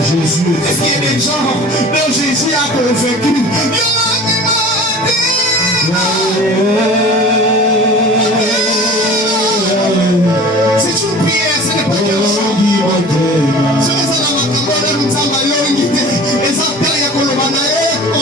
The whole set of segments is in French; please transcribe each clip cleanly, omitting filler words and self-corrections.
Jésus. Est-ce qu'il y a des gens dont Jésus a convaincu? C'est une prière, ce n'est pas quelque chose. Ce n'est pas la macabole, nous sommes à l'unité. Et ça, il y a Kolomana. Oh,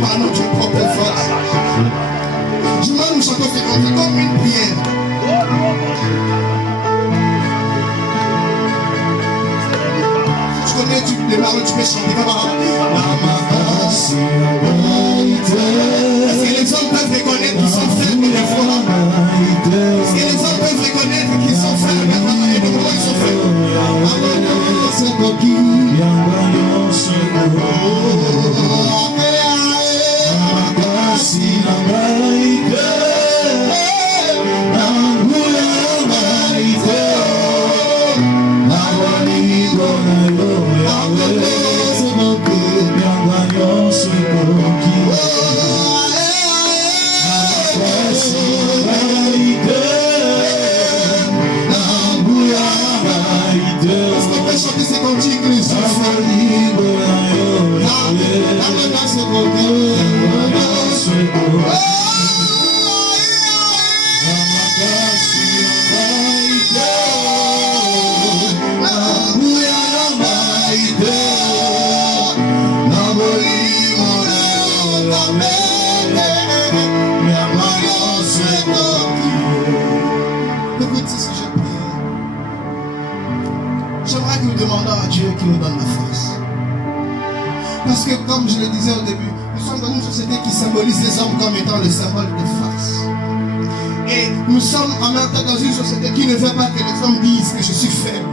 par notre propre force. Je m'en nous chantons comme une prière. Tu connais les paroles, tu peux chanter comme ça. Est-ce que les hommes peuvent reconnaître qu'ils sont faibles des fois? Est-ce que les hommes peuvent reconnaître qu'ils sont faibles et de quoi ils sont faibles? J'aimerais que nous demandions à Dieu qui nous donne la force. Parce que comme je le disais au début, nous sommes dans une société qui symbolise les hommes comme étant le symbole de force. Et nous sommes en même temps dans une société qui ne veut pas que les hommes disent que je suis faible.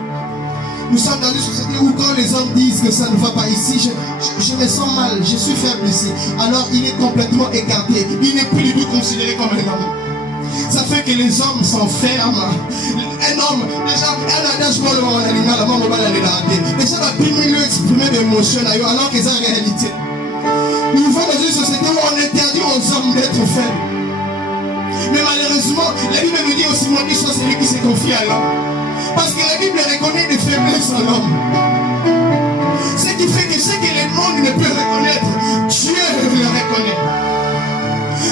Nous sommes dans une société où quand les hommes disent que ça ne va pas ici, je me sens mal, je suis faible ici. Alors il est complètement écarté. Il n'est plus du tout considéré comme un homme. Ça fait que les hommes s'enferment. Un homme, déjà, déjà la primule exprimer d'émotion alors que c'est en réalité. Nous vivons dans une société où on interdit aux hommes d'être faibles. Mais malheureusement, la Bible nous dit aussi, mon Dieu soit celui qui se confie à l'homme. Parce que la Bible reconnaît des faiblesses en l'homme. Ce qui fait que ce que le monde ne peut reconnaître, Dieu le reconnaît.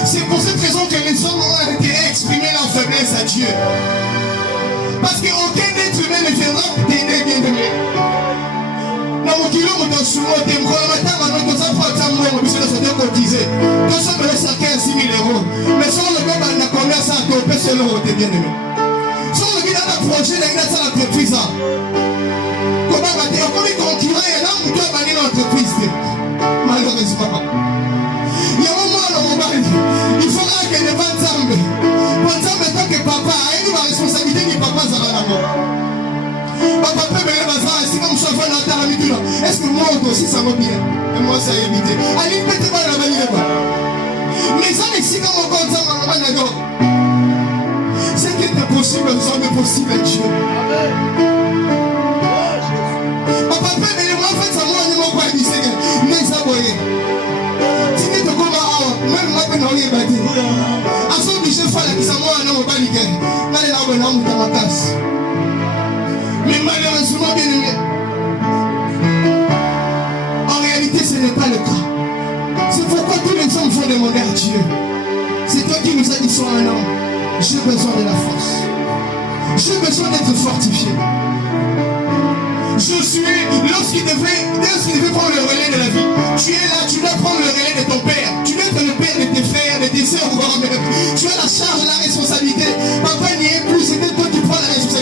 C'est pour cette raison que les hommes ont intérêt à exprimer leur faiblesse à Dieu. Parce qu'aucun être humain ne viendra t'aider, bien-aimé. Dans mon kilo, mon temps, moi, t'es mon matin, maintenant, comme ça, pour attendre moi, je suis cotisé. Tout ça me laisse à 15 000 euros. Mais si on le met dans la commerce, ça a topé ce l'euro, t'es bien-aimé. Si on le met dans le projet, il y a ça l'entreprise. Comment va dire, comme il concurrent, il y a un mouton à dans l'entreprise. Malheureusement. Il y a un moment dans mon mari, il faudra que les ventes tombent. Pour ça, tant que papa, il a la responsabilité que papa ça va d'abord. Papa peut me dire, si comme je suis dans la vie, est-ce que moi aussi ça va bien? Et moi ça a évité. Allez, peut-être pas la valise. Mais ça, ici, comme on compte ça, on va d'accord. Ce qui est impossible, nous sommes possible avec Dieu. Papa peut me dire, moi, en fait, ça moi, je ne vais pas dire, mais ça va y même moi, je ne vais pas dire. À son obligé, il faut que ça moi, je ne vais pas dire. Mais malheureusement, bien aimé, en réalité, ce n'est pas le cas. C'est pourquoi tous les hommes vont demander à Dieu. C'est toi qui nous as dit, sois un homme. J'ai besoin de la force. J'ai besoin d'être fortifié. Je suis, lorsqu'il devait prendre le relais de la vie, tu es là, tu dois prendre le relais de ton père. Tu dois être le père de tes frères, de tes soeurs, tu as la charge, la responsabilité. Papa n'y est plus, c'était toi qui prends la responsabilité.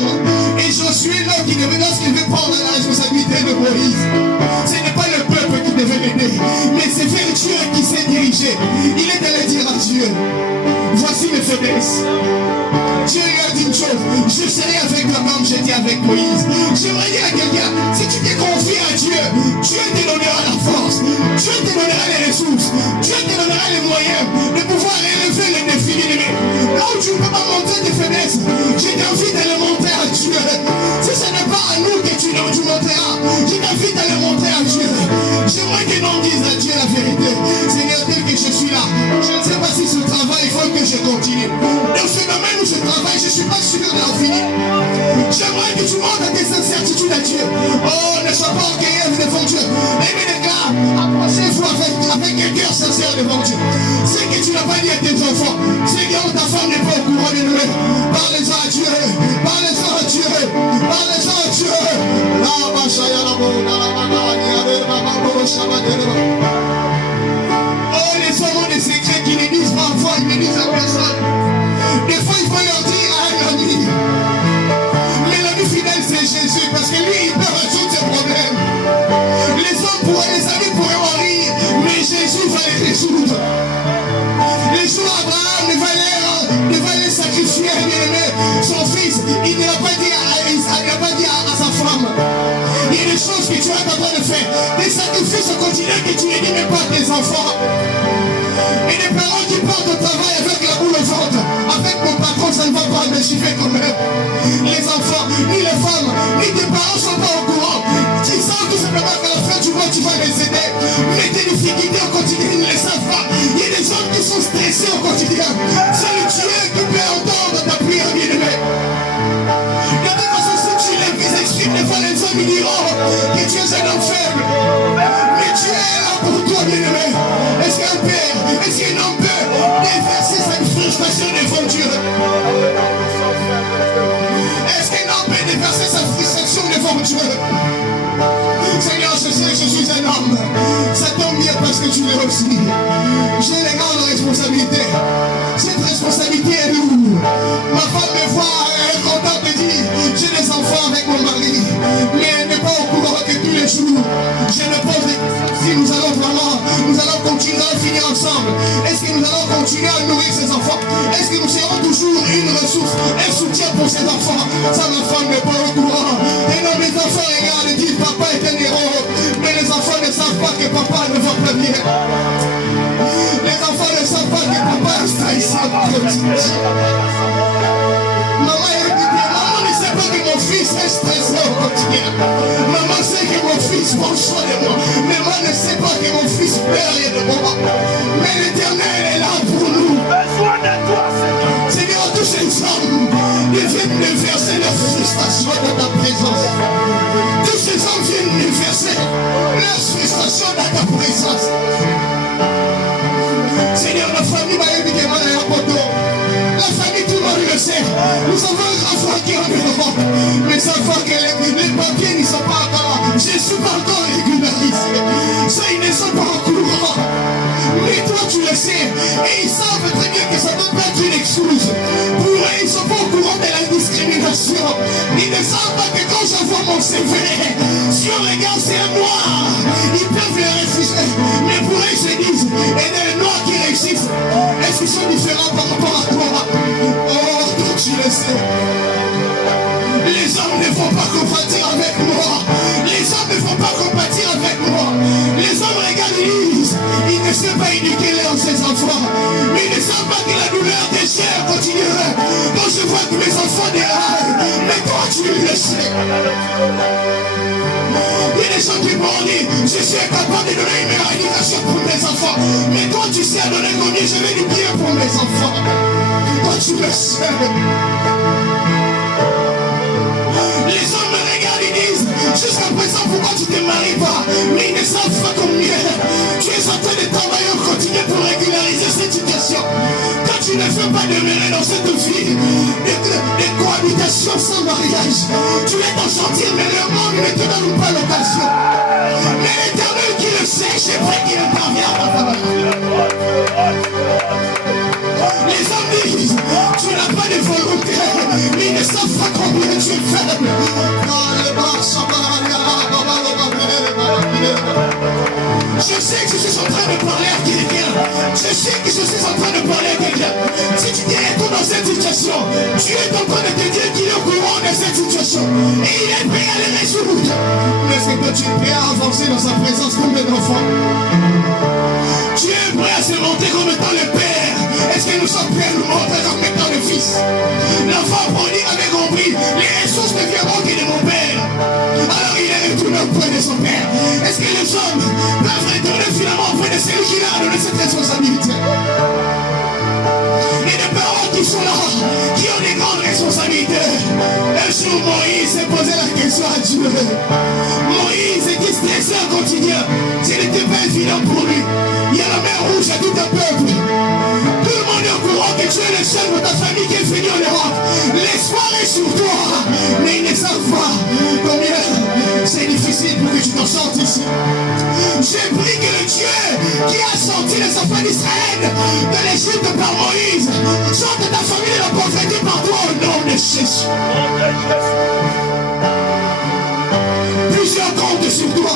choses. Et Josué, là, lorsqu'il veut prendre la responsabilité de Moïse, ce n'est pas le peuple qui devait l'aider, mais c'est vers Dieu qui s'est dirigé. Il est allé dire à Dieu, voici mes faiblesses. Dieu lui a dit une chose, je serai avec toi comme j'étais avec Moïse. J'aimerais dire à quelqu'un, si tu t'es confié à Dieu, Dieu te donnera la force, Dieu te donnera les ressources, Dieu te donnera les moyens de pouvoir élever les défis. Là où tu ne peux pas monter tes faiblesses, je t'invite à les monter à Dieu. Si ce n'est pas à nous que tu monteras, je t'invite à les monter à Dieu. J'aimerais que l'on dise à Dieu la vérité. Seigneur, tel que je suis là, je ne sais pas si ce travail, il faut que je continue. Dans ce domaine où je travaille, je ne suis pas sûr d'en finir. J'aimerais que tu montes à tes incertitudes à Dieu. Oh, ne sois pas orgueilleux devant Dieu. Aimez les gars, approchez-vous avec un cœur sincère devant Dieu. C'est que tu n'as pas dit à tes enfants. C'est que ta femme n'est pas au courant de nous. Parlez-en à Dieu. Parlez-en à Dieu. Parlez-en à Dieu. Oh, les hommes ont des secrets qui ne disent pas parfois, ils ne disent à personne. Des fois, il faut leur dire à un ami. Mais l'ami fidèle, c'est Jésus, parce que lui, il peut résoudre ses problèmes. Les amis pourraient en rire, mais Jésus va les résoudre. Les jours Abraham ne va les sacrifier, son fils, il ne l'a pas dit à sa femme. Il y a des choses que tu es en train de faire, des sacrifices au quotidien que tu ne dis même pas à tes enfants. Et des parents qui partent au travail avec la boule au ventre, avec mon patron, ça ne va pas, mais j'y vais quand même. Les enfants, ni les femmes, ni tes parents ne sont pas au courant. Ils savent tout simplement qu'à la fin du mois, tu vas les aider. Mais tes difficultés au quotidien, ils ne les savent pas. Il y a des hommes qui sont stressés au quotidien. C'est le Dieu qui peut entendre ta prière, bien-aimé. De toute façon, si tu les exprimes, des fois les hommes ils diront que tu es un homme faible. Mais Dieu est là pour toi, bien-aimé. Est-ce qu'un père, est-ce qu'un homme peut déverser cette frustration devant Dieu? Est-ce qu'un homme peut déverser sa frustration devant Dieu? Seigneur, je sais que je suis un homme. Ça tombe bien parce que tu l'es aussi. J'ai les grandes responsabilités. Cette responsabilité est lourde. Ma femme me voit, elle est contente de dire j'ai des enfants avec mon mari. Mais elle n'est pas au courant que tous les jours, je me pose des questions si nous allons continuer à finir ensemble. Est-ce que nous allons continuer à nourrir ces enfants? Est-ce que nous serons toujours une ressource, un soutien pour ces enfants? Ça, ma femme n'est pas au courant. Et non, mes enfants regardent et disent papa est un héros. Mais les enfants ne savent pas que papa ne va pas bien. Les enfants ne savent pas que papa est stressé. Maman ne sait pas que mon fils est stressé au quotidien. Maman sait que mon fils prend soin de moi. Mais maman ne sait pas que mon fils perd rien de moi. Mais l'Éternel est là pour nous. Besoin de toi, Seigneur. Seigneur, tous ces hommes viennent me verser leur frustration dans ta présence. Tous ces hommes viennent me verser leur frustration dans ta présence. Seigneur, la famille m'a invité à la photo. La famille, tout le monde le sait. Nous avons un enfant qui est en Europe. Mais ça fait que les papiers ne sont pas encore. Je ne suis pas encore régularisé. Ça, ils ne sont pas au courant. Mais toi, tu le sais. Et ils savent très bien que ça ne peut pas être une excuse. Pour eux, ils ne sont pas au courant de la discrimination. Ils ne savent pas que quand j'envoie mon CV, si on regarde, c'est un noir. Ils peuvent le refuser. Mais pour eux, ils se disent, et les noirs qui réussissent, est-ce qu'ils sont différents par rapport à toi? Oh, toi, tu le sais. Les hommes ne vont pas compatir avec moi. Les hommes ne vont pas compatir avec moi. Les hommes regardent et disent, ils ne savent pas éduquer ses enfants. Mais ils ne savent pas que la douleur des chairs continuera. Quand je vois que mes enfants déraillent, mais toi tu le sais. Il y a des gens qui m'ont dit, je suis capable de donner une meilleure éducation pour mes enfants. Mais toi tu sais donner combien je vais du bien pour mes enfants. Toi tu le sais. Les hommes me regardent et disent, jusqu'à présent pourquoi tu ne te maries pas? Mais ils ne savent pas combien tu es en train de travailler au quotidien pour régulariser cette situation. Quand tu ne fais pas demeurer dans cette vie de cohabitation sans mariage, tu es en chantier, mais le monde ne te donne pas l'occasion. Mais l'Éternel qui le sait, c'est vrai qu'il intervient à ta faveur. Les hommes disent, tu n'as pas de volonté, mais ils ne savent pas combien tu es faible. Je sais que je suis en train de parler à quelqu'un. Je sais que je suis en train de parler à quelqu'un. Si tu t'es dans cette situation, Dieu est en train de te dire qu'il est au courant de cette situation. Et il est prêt à les résoudre. Est-ce que toi tu es prêt à avancer dans sa présence comme un enfant? Tu es prêt à se montrer comme étant le Père? Est-ce que nous sommes prêts à nous montrer comme étant le Fils? L'enfant prodigue avait compris, les ressources ne viendront que de mon Père. Alors il est retourné auprès de son Père. Est-ce que les hommes peuvent retourner finalement auprès de celui qui leur a donné cette responsabilité? Et des parents qui sont là, qui ont des grandes responsabilités. Un jour, Moïse s'est posé la question à Dieu. Moïse était stressé au quotidien. Ce n'était pas évident pour lui. Il y a la mer rouge à tout un peuple. Tout le monde est au courant que tu es le seul de ta famille qui est venu en Europe. L'espoir est sur toi. Mais ils ne savent pas combien c'est difficile pour que tu t'en sortes ici. J'ai pris que le Dieu qui a sorti les enfants d'Israël de l'Égypte par Moïse sorte de ta famille de la pauvreté par toi au nom de Jésus. Plusieurs comptent sur toi,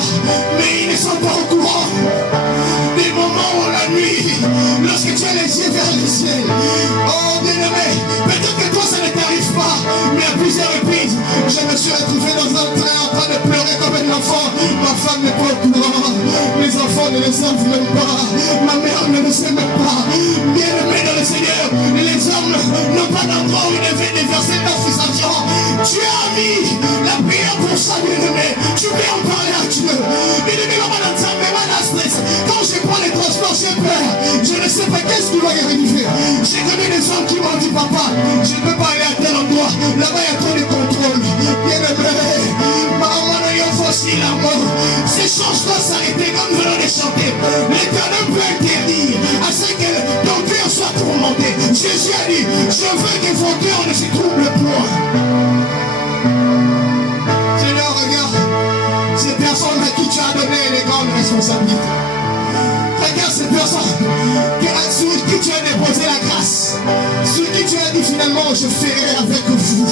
mais ils ne sont pas au courant des moments où la nuit, lorsque tu as les yeux vers le ciel. Oh bien-aimé, peut-être que toi ça ne t'arrive pas, mais à plusieurs reprises, je me suis retrouvé dans un train en train de pleurer comme un enfant. Ma femme n'est pas au courant, mes enfants ne le savent même pas, ma mère ne le sait même pas. Bien-aimé dans le Seigneur, les hommes n'ont pas d'endroit où ils devaient déverser leur frustration. Tu as mis la prière pour ça, bien-aimé. Tu peux en parler à Dieu. Bien-aimé, quand je prends les transports, j'ai peur. Je ne sais pas qu'est-ce qui va y arriver. J'ai connu des hommes qui m'ont dit, papa, je ne peux pas aller à tel endroit. Là-bas, il y a trop de contrôle. Bien-aimé, maman, il y a aussi la mort. Ces choses doivent s'arrêter comme nous venons de chanter. L'Éternel peut interdire à ce que ton cœur soit tourmenté. Jésus a dit, je veux que vos cœurs ne se troublent point. Seigneur, regarde ces personnes à qui tu as donné les grandes responsabilités. Regarde ces personnes sur qui tu as déposé la grâce, sur qui tu as dit finalement je ferai avec vous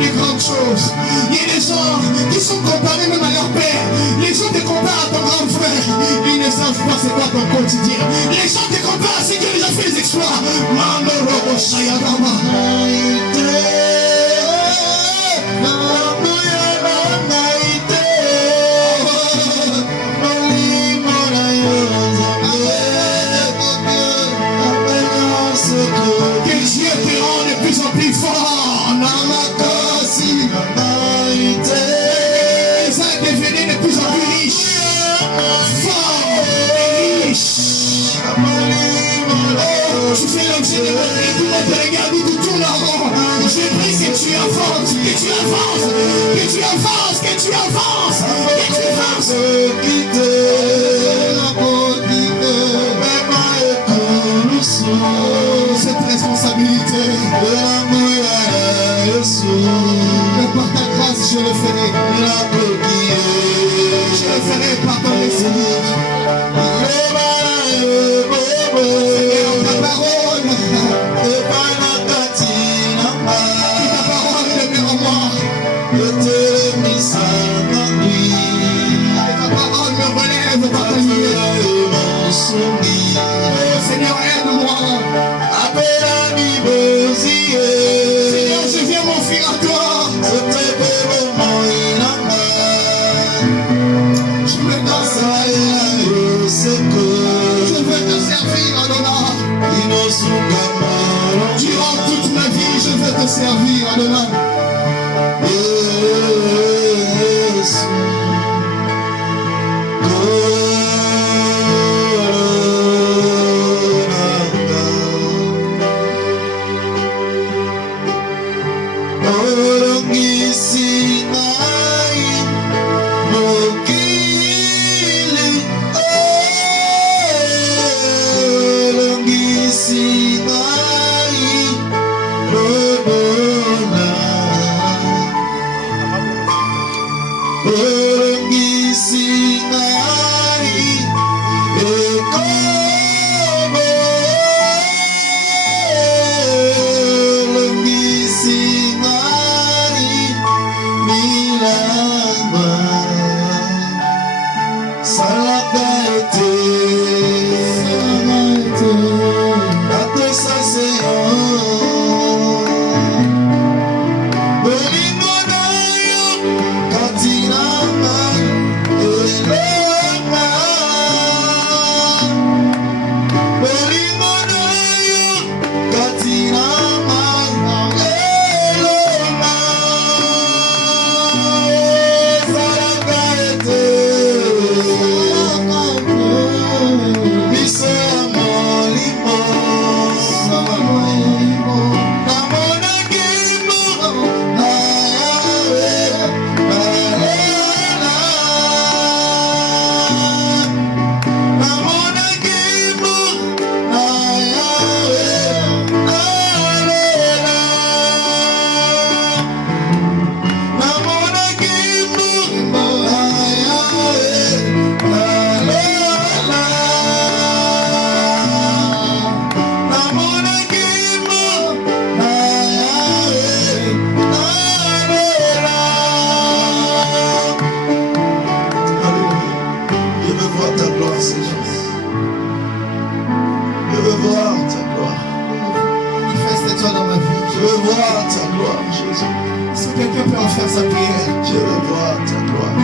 les grandes choses. Il y a des gens qui sont comparés même à leur père. Les gens te comparent à ton grand frère. Ils ne savent pas c'est quoi ton quotidien. Les gens te comparent à ceux qui ont déjà fait les exploits. Que Dieu te rende de plus en plus fort. Ça a devenu de plus en plus riche. Fort et riche. Tu fais l'objet de mon vie, tout le monde te regarde, tout tourne en rond. Je prie que tu avances, que tu avances, que tu avances, que tu avances, que tu avances. Cette responsabilité, mais par ta grâce je le ferai. Je le ferai par ton esprit. Seigneur, ta parole demeure en moi. Ta parole me relève par ta lumière. Seigneur, aide-moi. Seigneur, je viens m'offrir à toi. Je me donne. Je veux te servir, Adonai. Durant toute ma vie, je veux te servir, Adonai. Sinai, faire sa prière. Je veux voir ta gloire.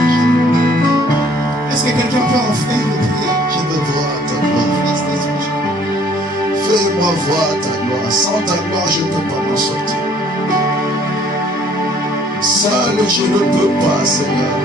Est-ce que quelqu'un peut offrir une prière? Je veux voir ta gloire. Fais-moi voir ta gloire. Sans ta gloire, je ne peux pas m'en sortir. Seul, je ne peux pas, Seigneur.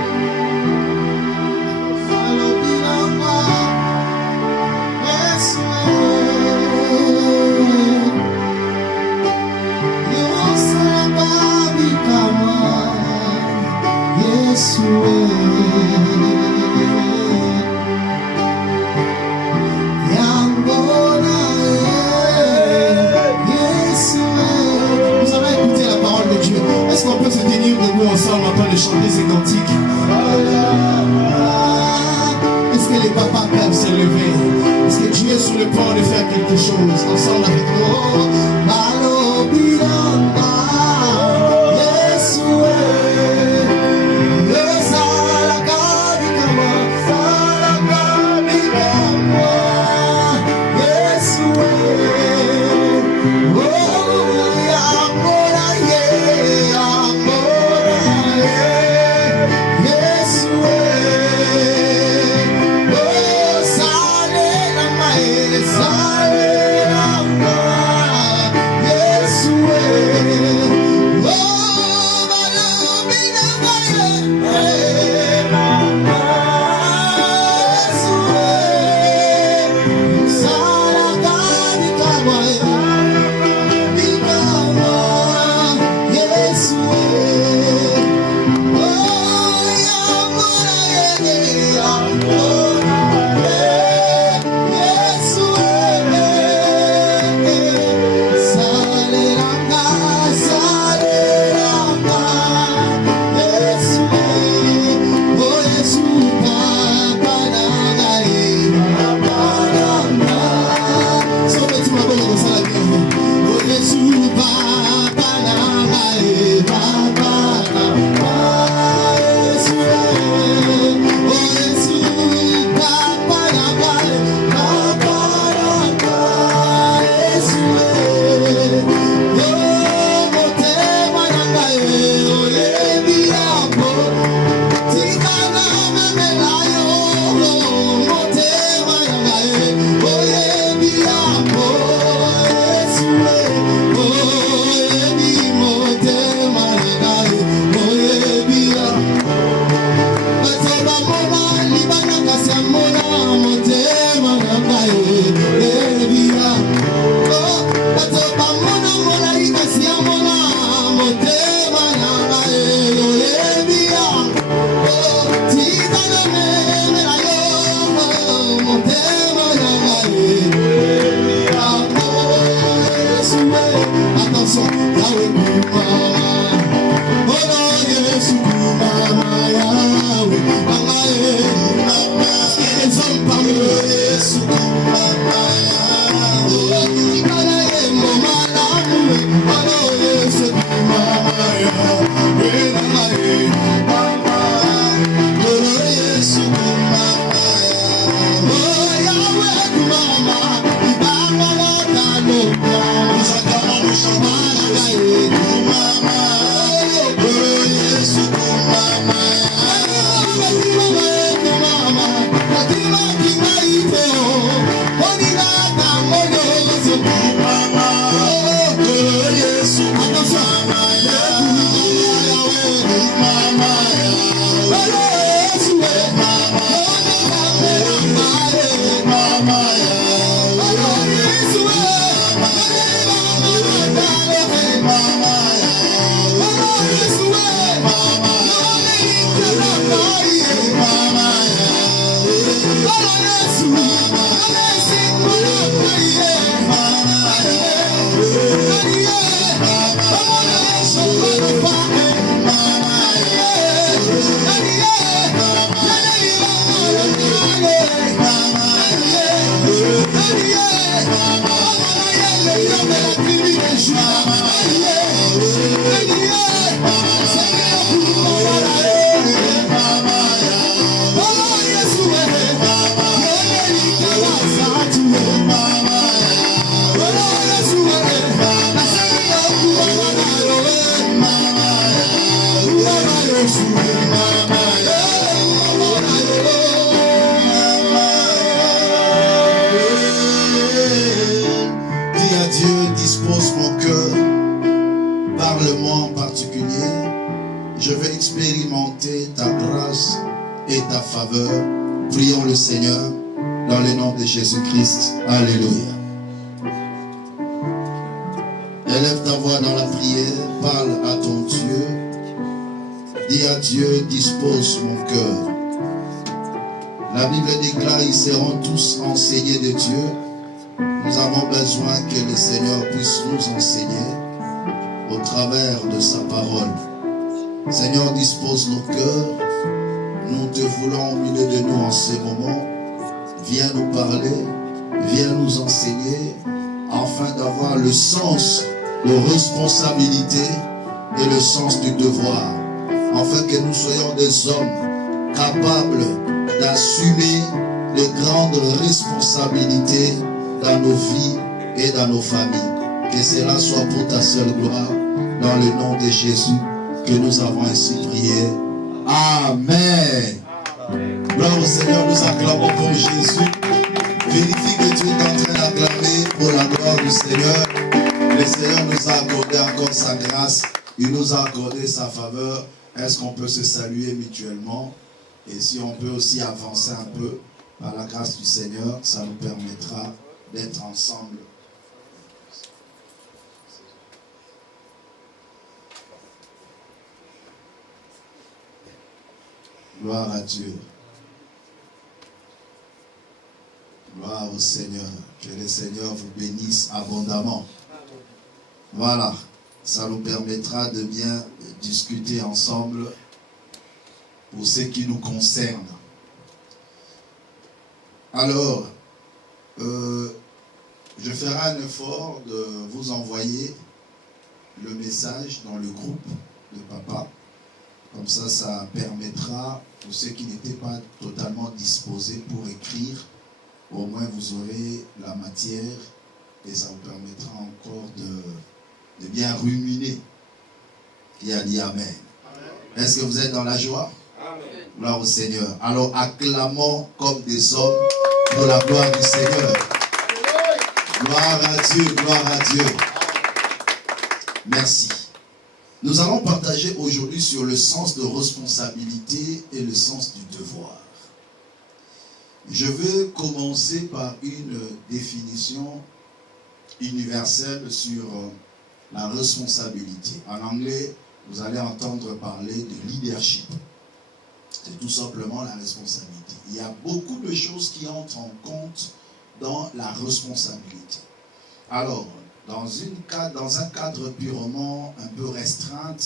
Vous avez écouté la parole de Dieu. Est-ce qu'on peut se tenir debout ensemble en train de chanter ces cantiques? Est-ce que les papas peuvent se lever? Est-ce que Dieu est sur le point de faire quelque chose ensemble avec nous? Dieu, dispose mon cœur. Parle-moi en particulier. Je vais expérimenter ta grâce et ta faveur. Prions le Seigneur dans le nom de Jésus-Christ. Alléluia. Élève ta voix dans la prière. Parle à ton Dieu. Dis à Dieu, dispose mon cœur. La Bible déclare, ils seront tous enseignés de Dieu. Nous avons besoin que le Seigneur puisse nous enseigner au travers de sa parole. Seigneur, dispose nos cœurs. Nous te voulons au milieu de nous en ce moment. Viens nous parler, viens nous enseigner, afin d'avoir le sens de responsabilité et le sens du devoir, afin que nous soyons des hommes capables d'assumer de grandes responsabilités dans nos vies et dans nos familles. Que cela soit pour ta seule gloire, dans le nom de Jésus, que nous avons ainsi prié. Amen. Gloire au Seigneur, nous acclamons pour Jésus. Vérifie que tu es en train d'acclamer pour la gloire du Seigneur. Le Seigneur nous a accordé encore sa grâce. Il nous a accordé sa faveur. Est-ce qu'on peut se saluer mutuellement? Et si on peut aussi avancer un peu par la grâce du Seigneur, ça nous permettra d'être ensemble. Gloire à Dieu. Gloire au Seigneur. Que le Seigneur vous bénisse abondamment. Voilà. Ça nous permettra de bien discuter ensemble pour ce qui nous concerne. Alors, je ferai un effort de vous envoyer le message dans le groupe de papa. Comme ça, ça permettra pour ceux qui n'étaient pas totalement disposés pour écrire, au moins vous aurez la matière et ça vous permettra encore de bien ruminer. Qui a dit Amen. Est-ce que vous êtes dans la joie? Amen. Gloire au Seigneur. Alors acclamons comme des hommes pour la gloire du Seigneur. Gloire à Dieu, gloire à Dieu. Merci. Nous allons partager aujourd'hui sur le sens de responsabilité et le sens du devoir. Je veux commencer par une définition universelle sur la responsabilité. En anglais, vous allez entendre parler de leadership. C'est tout simplement la responsabilité. Il y a beaucoup de choses qui entrent en compte dans la responsabilité. Alors, dans un cadre purement un peu restreint,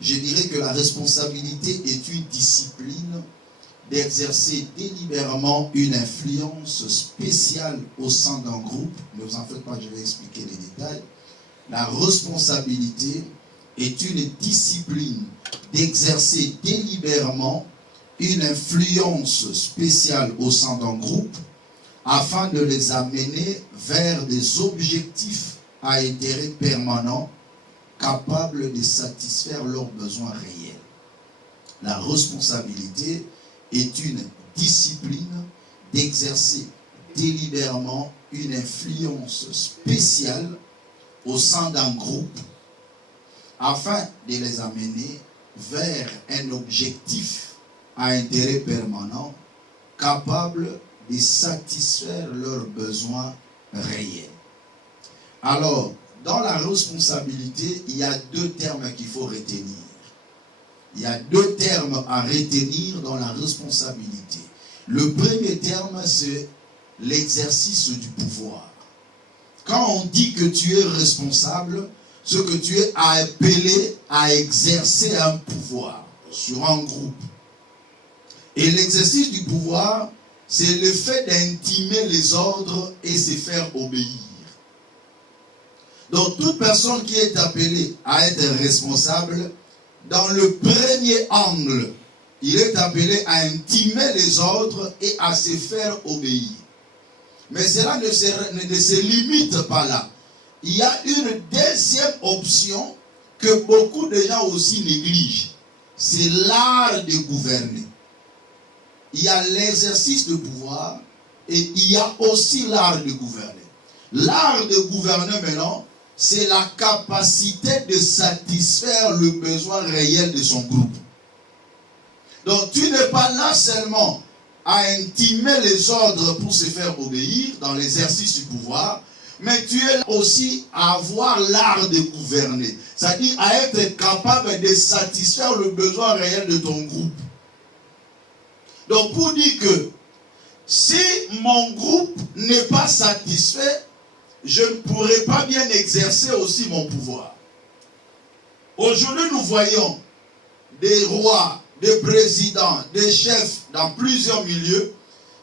je dirais que la responsabilité est une discipline d'exercer délibérément une influence spéciale au sein d'un groupe. Ne vous en faites pas, je vais expliquer les détails. La responsabilité est une discipline d'exercer délibérément une influence spéciale au sein d'un groupe afin de les amener vers des objectifs à intérêt permanent capables de satisfaire leurs besoins réels. La responsabilité est une discipline d'exercer délibérément une influence spéciale au sein d'un groupe afin de les amener vers un objectif à intérêt permanent capable de satisfaire leurs besoins réels. Alors, dans la responsabilité, il y a deux termes qu'il faut retenir. Il y a deux termes à retenir dans la responsabilité. Le premier terme, c'est l'exercice du pouvoir. Quand on dit que tu es responsable, c'est que tu es appelé à exercer un pouvoir sur un groupe. Et l'exercice du pouvoir, c'est le fait d'intimer les ordres et se faire obéir. Donc, toute personne qui est appelée à être responsable, dans le premier angle, il est appelé à intimer les ordres et à se faire obéir. Mais cela ne se limite pas là. Il y a une deuxième option que beaucoup de gens aussi négligent. C'est l'art de gouverner. Il y a l'exercice de pouvoir et il y a aussi l'art de gouverner. L'art de gouverner maintenant, c'est la capacité de satisfaire le besoin réel de son groupe. Donc tu n'es pas là seulement à intimer les ordres pour se faire obéir dans l'exercice du pouvoir, mais tu es là aussi à avoir l'art de gouverner. C'est-à-dire à être capable de satisfaire le besoin réel de ton groupe. Donc pour dire que si mon groupe n'est pas satisfait, je ne pourrai pas bien exercer aussi mon pouvoir. Aujourd'hui, nous voyons des rois, des présidents, des chefs dans plusieurs milieux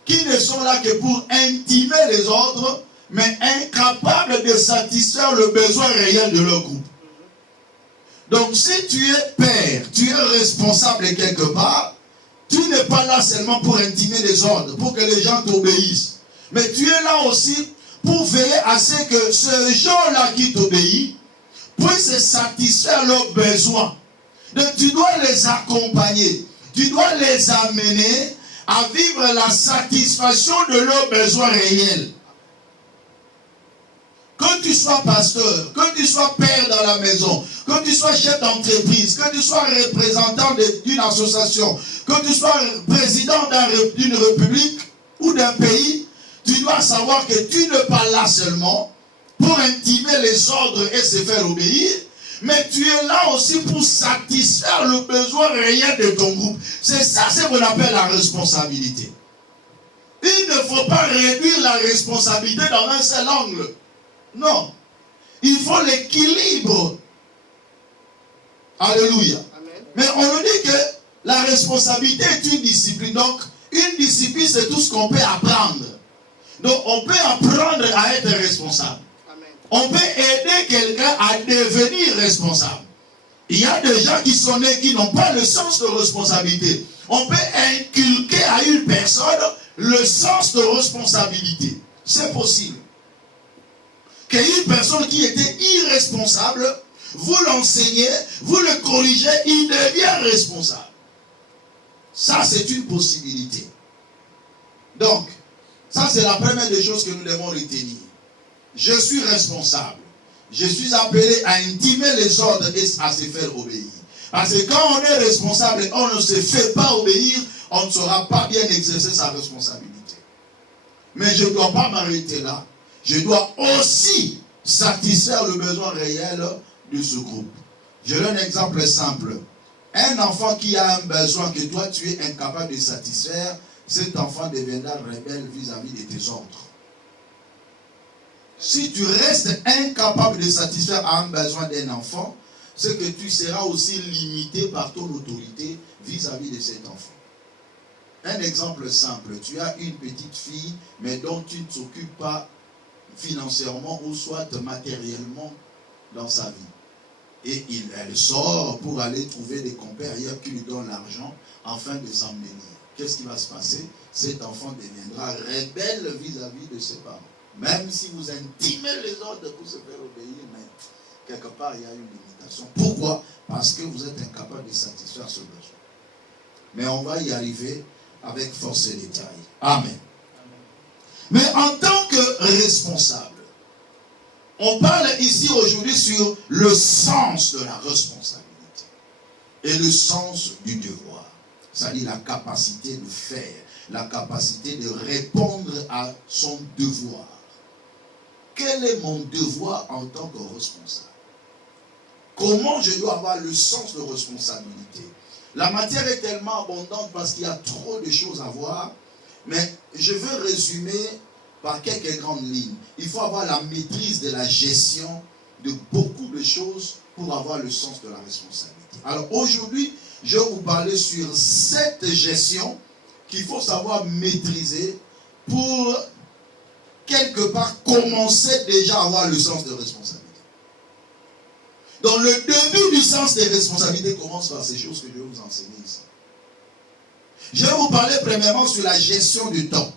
qui ne sont là que pour intimer les ordres, mais incapables de satisfaire le besoin réel de leur groupe. Donc si tu es père, tu es responsable quelque part, tu n'es pas là seulement pour intimer les ordres, pour que les gens t'obéissent. Mais tu es là aussi pour veiller à ce que ces gens-là qui t'obéissent puissent satisfaire leurs besoins. Donc tu dois les accompagner, tu dois les amener à vivre la satisfaction de leurs besoins réels. Que tu sois pasteur, que tu sois père dans la maison, que tu sois chef d'entreprise, que tu sois représentant d'une association, que tu sois président d'une république ou d'un pays, tu dois savoir que tu n'es pas là seulement pour intimer les ordres et se faire obéir, mais tu es là aussi pour satisfaire le besoin réel de ton groupe. C'est ça ce qu'on appelle la responsabilité. Il ne faut pas réduire la responsabilité dans un seul angle. Non. Il faut l'équilibre. Alléluia. Amen. Mais on nous dit que la responsabilité est une discipline. Donc, une discipline, c'est tout ce qu'on peut apprendre. Donc, on peut apprendre à être responsable. Amen. On peut aider quelqu'un à devenir responsable. Il y a des gens qui sont nés qui n'ont pas le sens de responsabilité. On peut inculquer à une personne le sens de responsabilité. C'est possible. Qu'une personne qui était irresponsable, vous l'enseignez, vous le corrigez, il devient responsable. Ça, c'est une possibilité. Donc, ça, c'est la première des choses que nous devons retenir. Je suis responsable. Je suis appelé à intimer les ordres et à se faire obéir. Parce que quand on est responsable et on ne se fait pas obéir, on ne saura pas bien exercer sa responsabilité. Mais je ne dois pas m'arrêter là. Je dois aussi satisfaire le besoin réel de ce groupe. Je donne un exemple simple. Un enfant qui a un besoin que toi tu es incapable de satisfaire, cet enfant deviendra rebelle vis-à-vis de tes ordres. Si tu restes incapable de satisfaire un besoin d'un enfant, c'est que tu seras aussi limité par ton autorité vis-à-vis de cet enfant. Un exemple simple, tu as une petite fille, mais dont tu ne t'occupes pas financièrement ou soit matériellement dans sa vie. Et elle sort pour aller trouver des compères ailleurs qui lui donnent l'argent afin de s'emmener. Qu'est-ce qui va se passer? Cet enfant deviendra rebelle vis-à-vis de ses parents. Même si vous intimez les ordres pour se faire obéir, mais quelque part il y a une limitation. Pourquoi? Parce que vous êtes incapable de satisfaire ce besoin. Mais on va y arriver avec force et détail. Amen. Mais en tant que responsable, on parle ici aujourd'hui sur le sens de la responsabilité et le sens du devoir. C'est-à-dire la capacité de faire, la capacité de répondre à son devoir. Quel est mon devoir en tant que responsable? Comment je dois avoir le sens de responsabilité? La matière est tellement abondante parce qu'il y a trop de choses à voir. Mais je veux résumer par quelques grandes lignes. Il faut avoir la maîtrise de la gestion de beaucoup de choses pour avoir le sens de la responsabilité. Alors aujourd'hui, je vais vous parler sur cette gestion qu'il faut savoir maîtriser pour quelque part commencer déjà à avoir le sens de responsabilité. Donc le début du sens des responsabilités commence par ces choses que je vais vous enseigner ici. Je vais vous parler premièrement sur la gestion du temps.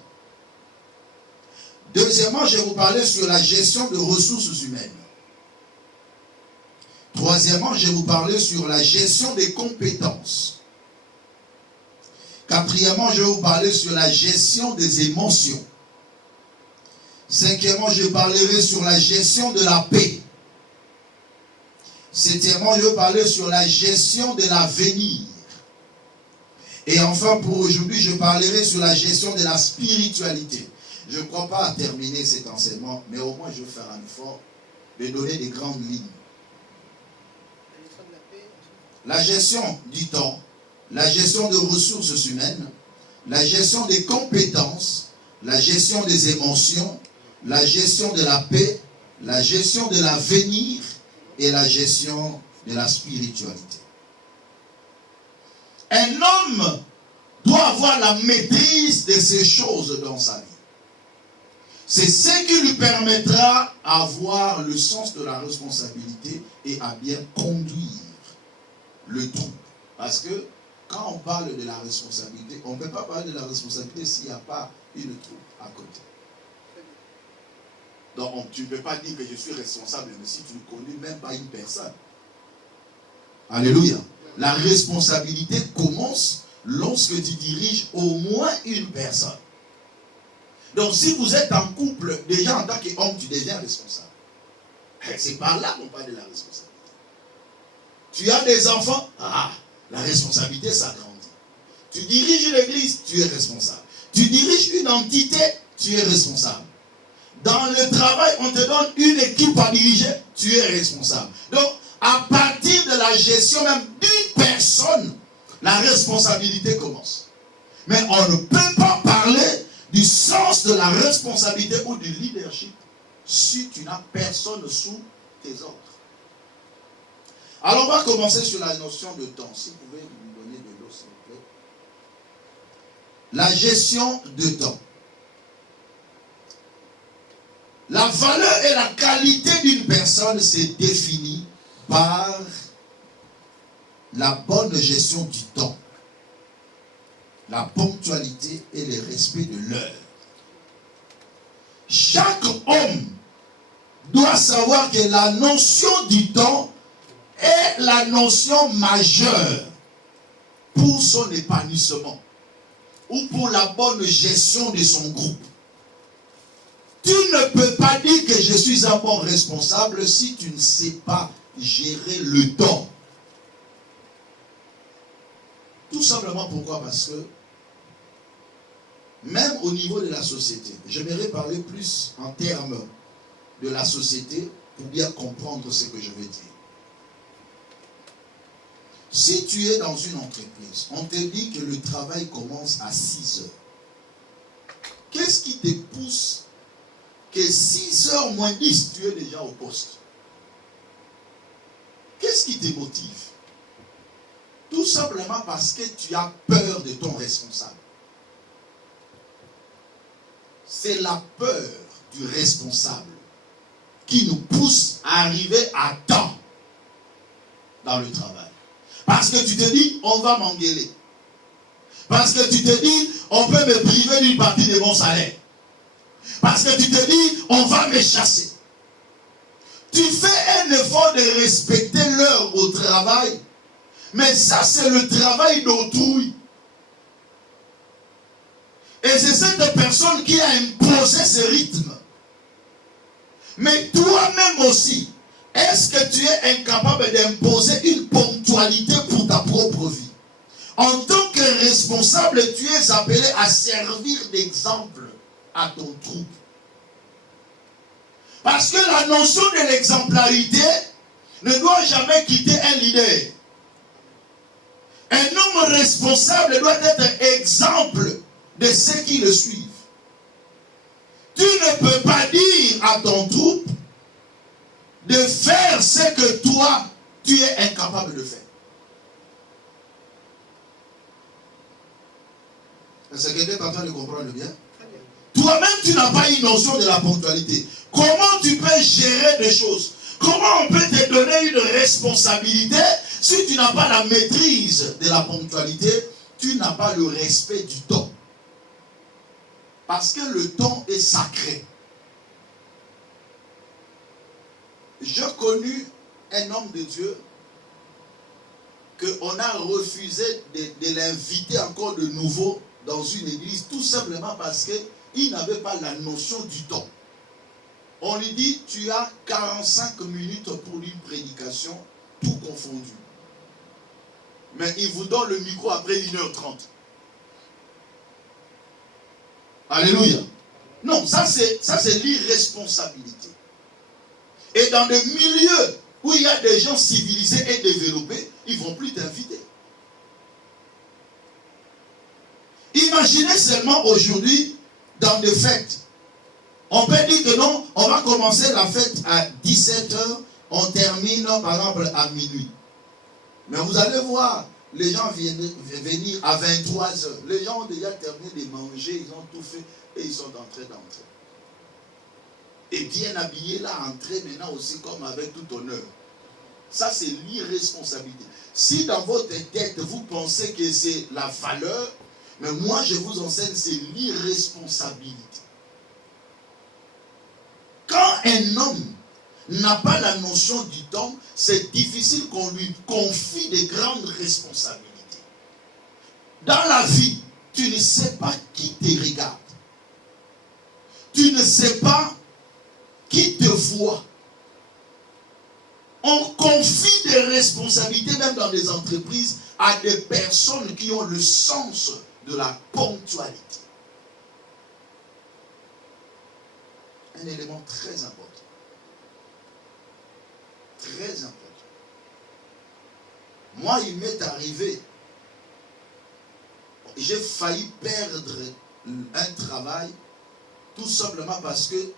Deuxièmement, je vais vous parler sur la gestion de ressources humaines. Troisièmement, je vais vous parler sur la gestion des compétences. Quatrièmement, je vais vous parler sur la gestion des émotions. Cinquièmement, je parlerai sur la gestion de la paix. Septièmement, je vais parler sur la gestion de l'avenir. Et enfin, pour aujourd'hui, je parlerai sur la gestion de la spiritualité. Je ne crois pas à terminer cet enseignement, mais au moins je vais faire un effort de donner des grandes lignes. La gestion du temps, la gestion de ressources humaines, la gestion des compétences, la gestion des émotions, la gestion de la paix, la gestion de l'avenir et la gestion de la spiritualité. Un homme doit avoir la maîtrise de ces choses dans sa vie. C'est ce qui lui permettra d'avoir le sens de la responsabilité et à bien conduire le tout. Parce que quand on parle de la responsabilité, on ne peut pas parler de la responsabilité s'il n'y a pas une troupe à côté. Donc tu ne peux pas dire que je suis responsable, mais si tu ne connais même pas une personne. Alléluia. La responsabilité commence lorsque tu diriges au moins une personne. Donc si vous êtes en couple, déjà en tant qu'homme, tu deviens responsable. C'est par là qu'on parle de la responsabilité. Tu as des enfants, la responsabilité s'agrandit. Tu diriges l'église, tu es responsable. Tu diriges une entité, tu es responsable. Dans le travail, on te donne une équipe à diriger, tu es responsable. Donc, à partir de la gestion même d'une personne, la responsabilité commence. Mais on ne peut pas parler du sens de la responsabilité ou du leadership si tu n'as personne sous tes ordres. Alors, on va commencer sur la notion de temps. Si vous pouvez me donner de l'eau, s'il vous plaît. La gestion de temps. La valeur et la qualité d'une personne c'est définie par la bonne gestion du temps, la ponctualité et le respect de l'heure. Chaque homme doit savoir que la notion du temps est la notion majeure pour son épanouissement ou pour la bonne gestion de son groupe. Tu ne peux pas dire que je suis un bon responsable si tu ne sais pas gérer le temps. Tout simplement pourquoi? Parce que même au niveau de la société, j'aimerais parler plus en termes de la société pour bien comprendre ce que je veux dire. Si tu es dans une entreprise, on te dit que le travail commence à 6 heures. Qu'est-ce qui te pousse que 6 heures moins 10, tu es déjà au poste? Qu'est-ce qui te motive? Tout simplement parce que tu as peur de ton responsable. C'est la peur du responsable qui nous pousse à arriver à temps dans le travail. Parce que tu te dis, on va m'engueuler. Parce que tu te dis, on peut me priver d'une partie de mon salaire. Parce que tu te dis, on va me chasser. Tu fais un effort de respecter l'heure au travail, mais ça c'est le travail d'autrui. Et c'est cette personne qui a imposé ce rythme. Mais toi-même aussi, est-ce que tu es incapable d'imposer une ponctualité pour ta propre vie? En tant que responsable, tu es appelé à servir d'exemple à ton troupe. Parce que la notion de l'exemplarité ne doit jamais quitter un leader. Un homme responsable doit être exemple de ceux qui le suivent. Tu ne peux pas dire à ton troupe de faire ce que toi, tu es incapable de faire. Est-ce que quelqu'un est en train de comprendre bien? Toi-même, tu n'as pas une notion de la ponctualité. Comment tu peux gérer des choses? Comment on peut te donner une responsabilité si tu n'as pas la maîtrise de la ponctualité? Tu n'as pas le respect du temps. Parce que le temps est sacré. J'ai connu un homme de Dieu qu'on a refusé de l'inviter encore de nouveau dans une église, tout simplement parce qu'il n'avait pas la notion du temps. On lui dit, tu as 45 minutes pour une prédication, tout confondu. Mais il vous donne le micro après 1h30. Alléluia. Non, ça c'est l'irresponsabilité. Et dans des milieux où il y a des gens civilisés et développés, ils ne vont plus t'inviter. Imaginez seulement aujourd'hui, dans des fêtes, on peut dire que non, on va commencer la fête à 17h, on termine par exemple à minuit. Mais vous allez voir, les gens viennent venir à 23h. Les gens ont déjà terminé de manger, ils ont tout fait et ils sont en train d'entrer. Et bien habillés là, entrer maintenant aussi comme avec tout honneur. Ça c'est l'irresponsabilité. Si dans votre tête vous pensez que c'est la valeur, mais moi je vous enseigne c'est l'irresponsabilité. Quand un homme n'a pas la notion du temps, c'est difficile qu'on lui confie de grandes responsabilités. Dans la vie, tu ne sais pas qui te regarde. Tu ne sais pas qui te voit. On confie des responsabilités, même dans des entreprises, à des personnes qui ont le sens de la ponctualité. Un élément très important. Très important. Moi, il m'est arrivé, j'ai failli perdre un travail tout simplement parce que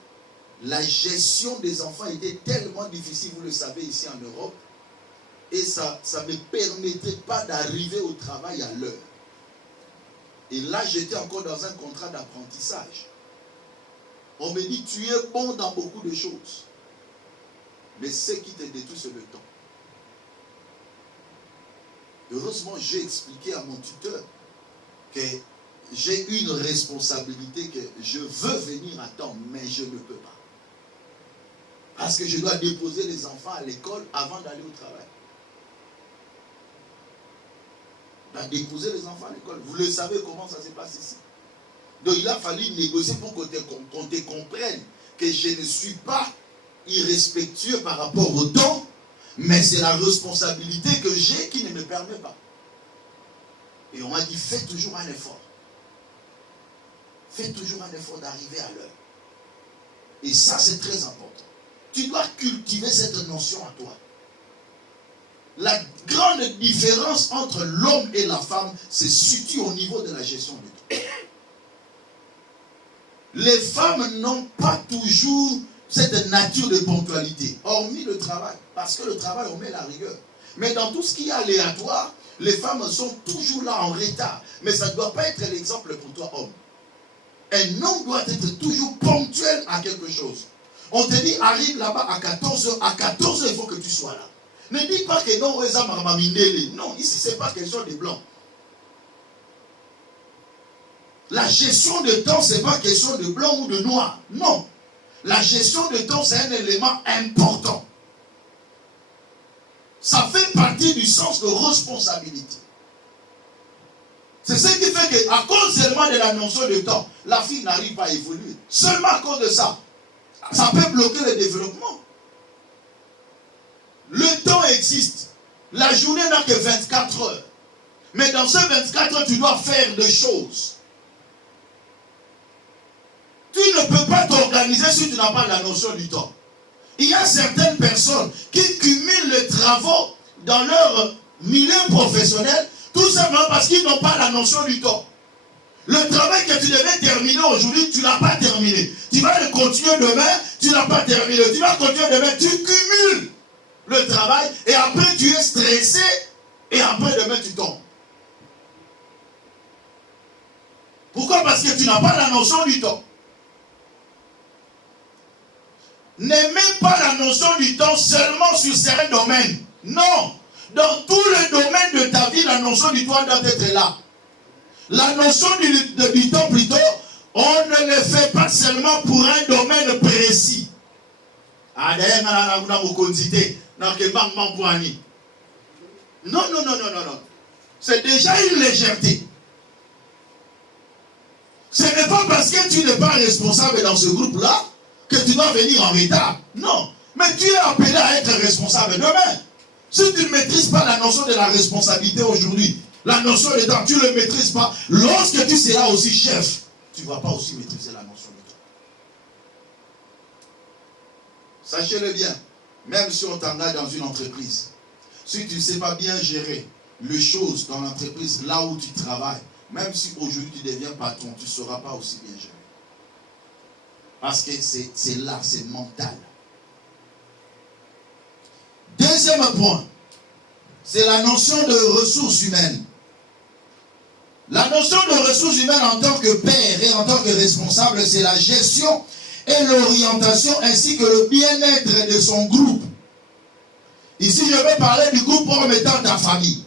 la gestion des enfants était tellement difficile, vous le savez ici en Europe, et ça ne me permettait pas d'arriver au travail à l'heure. Et là, j'étais encore dans un contrat d'apprentissage. On me dit, tu es bon dans beaucoup de choses. Mais ce qui te détruit, c'est le temps. Heureusement, j'ai expliqué à mon tuteur que j'ai une responsabilité, que je veux venir à temps, mais je ne peux pas. Parce que je dois déposer les enfants à l'école avant d'aller au travail. Je dois déposer les enfants à l'école. Vous le savez comment ça se passe ici. Donc il a fallu négocier pour qu'on te comprenne que je ne suis pas irrespectueux par rapport au temps, mais c'est la responsabilité que j'ai qui ne me permet pas. Et on m'a dit, fais toujours un effort. Fais toujours un effort d'arriver à l'heure. Et ça, c'est très important. Tu dois cultiver cette notion à toi. La grande différence entre l'homme et la femme se situe au niveau de la gestion du temps. Les femmes n'ont pas toujours cette nature de ponctualité, hormis le travail, parce que le travail, on met la rigueur. Mais dans tout ce qui est aléatoire, les femmes sont toujours là en retard. Mais ça ne doit pas être l'exemple pour toi, homme. Un homme doit être toujours ponctuel à quelque chose. On te dit, arrive là-bas à 14h. À 14h, il faut que tu sois là. Ne dis pas que non, non, ici, ce n'est pas question de blanc. La gestion de temps, ce n'est pas question de blanc ou de noir. Non. La gestion de temps, c'est un élément important. Ça fait partie du sens de responsabilité. C'est ce qui fait qu'à cause seulement de la notion de temps, la fille n'arrive pas à évoluer. Seulement à cause de ça, ça peut bloquer le développement. Le temps existe. La journée n'a que 24 heures. Mais dans ces 24 heures, tu dois faire des choses. Tu ne peux pas t'organiser si tu n'as pas la notion du temps. Il y a certaines personnes qui cumulent les travaux dans leur milieu professionnel tout simplement parce qu'ils n'ont pas la notion du temps. Le travail que tu devais terminer aujourd'hui, tu ne l'as pas terminé. Tu vas le continuer demain, tu n'as pas terminé. Tu vas continuer demain, tu cumules le travail et après tu es stressé et après demain tu tombes. Pourquoi? Parce que tu n'as pas la notion du temps. N'aie même pas la notion du temps seulement sur certains domaines. Non. Dans tous les domaines de ta vie, la notion du temps doit être là. La notion du temps plutôt, on ne le fait pas seulement pour un domaine précis. Non. C'est déjà une légèreté. Ce n'est pas parce que tu n'es pas responsable dans ce groupe-là que tu dois venir en retard. Non. Mais tu es appelé à être responsable demain. Si tu ne maîtrises pas la notion de la responsabilité aujourd'hui, la notion de temps, tu ne le maîtrises pas, lorsque tu seras aussi chef, tu ne vas pas aussi maîtriser la notion de temps. Sachez-le bien, même si on t'engage dans une entreprise, si tu ne sais pas bien gérer les choses dans l'entreprise, là où tu travailles, même si aujourd'hui tu deviens patron, tu ne sauras pas aussi bien gérer. Parce que c'est là, c'est mental. Deuxième point, c'est la notion de ressources humaines. La notion de ressources humaines en tant que père et en tant que responsable, c'est la gestion et l'orientation ainsi que le bien-être de son groupe. Ici, je vais parler du groupe comme étant ta famille.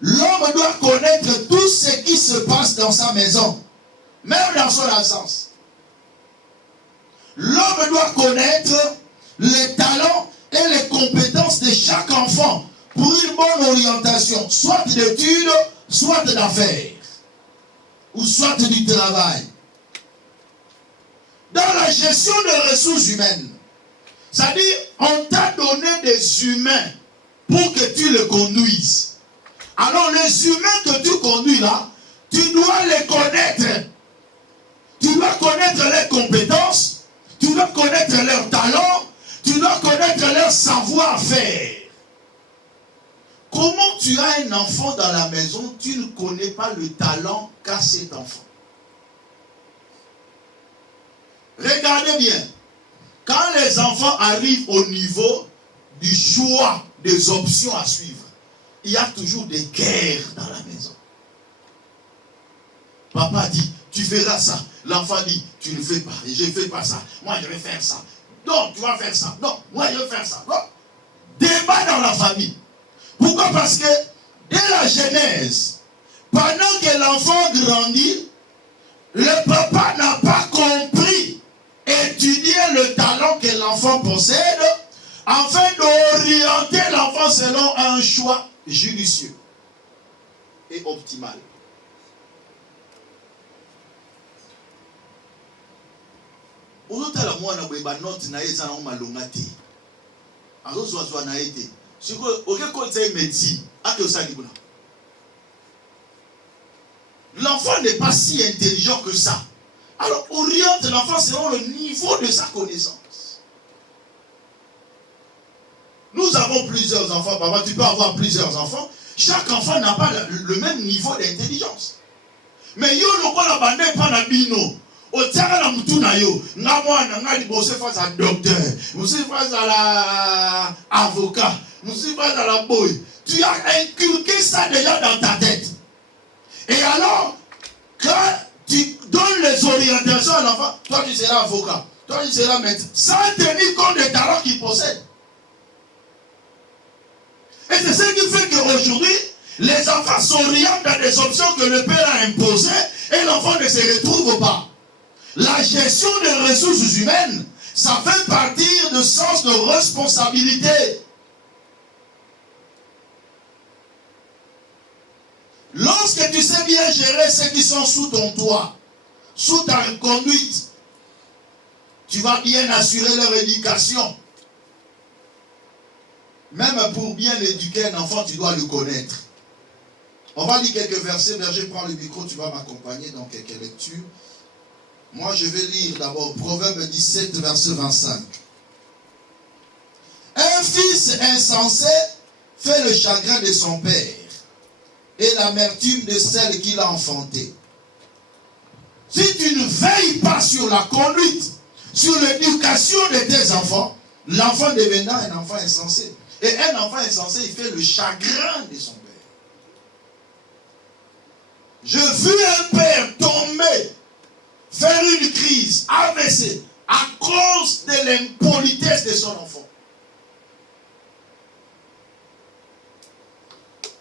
L'homme doit connaître tout ce qui se passe dans sa maison, même dans son absence. L'homme doit connaître les talents et les compétences de chaque enfant pour une bonne orientation, soit d'études, soit d'affaires, ou soit du travail. Dans la gestion des ressources humaines, c'est-à-dire, on t'a donné des humains pour que tu les conduises. Alors, les humains que tu conduis là, tu dois les connaître. Tu dois connaître leurs compétences, tu dois connaître leurs talents, tu dois connaître leur savoir-faire. Comment tu as un enfant dans la maison, tu ne connais pas le talent qu'a cet enfant? Regardez bien. Quand les enfants arrivent au niveau du choix des options à suivre, il y a toujours des guerres dans la maison. Papa dit, tu feras ça. L'enfant dit, tu ne fais pas. Et je ne fais pas ça. Moi, je vais faire ça. Non, tu vas faire ça. Non, moi, je vais faire ça. Non. Débat dans la famille. Pourquoi? Parce que dès la genèse, pendant que l'enfant grandit, le papa n'a pas compris étudier le talent que l'enfant possède afin d'orienter l'enfant selon un choix judicieux et optimal. Ozotala mwana boyeba note na eza na malonga te. Azozwazwa na ete. Siko okekonza médecine ake osali kuna. L'enfant n'est pas si intelligent que ça. Alors oriente l'enfant selon le niveau de sa connaissance. Nous avons plusieurs enfants, papa, tu peux avoir plusieurs enfants. Chaque enfant n'a pas le même niveau d'intelligence. Mais yo lokola bande pa na bino. O tiaka na mutu na yo, nga mwana nga libose face à docteur, musi face à la avocat, musi face à la boy. Tu as inculqué ça déjà dans ta tête. Et alors, quand tu donnes les orientations à l'enfant, toi tu seras avocat, toi tu seras maître, sans tenir compte des talents qu'il possède. Et c'est ce qui fait qu'aujourd'hui, les enfants s'orientent dans des options que le père a imposées et l'enfant ne se retrouve pas. La gestion des ressources humaines, ça fait partie du sens de responsabilité. Lorsque tu sais bien gérer ceux qui sont sous ton toit, sous ta conduite, tu vas bien assurer leur éducation. Même pour bien éduquer un enfant, tu dois le connaître. On va lire quelques versets. Berger, prends le micro, tu vas m'accompagner dans quelques lectures. Moi, je vais lire d'abord Proverbe 17, verset 25. Un fils insensé fait le chagrin de son père et l'amertume de celle qui l'a enfanté. Si tu ne veilles pas sur la conduite, sur l'éducation de tes enfants, l'enfant deviendra un enfant insensé. Et un enfant insensé, il fait le chagrin de son père. Je vis un père tomber, faire une crise, AVC, à cause de l'impolitesse de son enfant.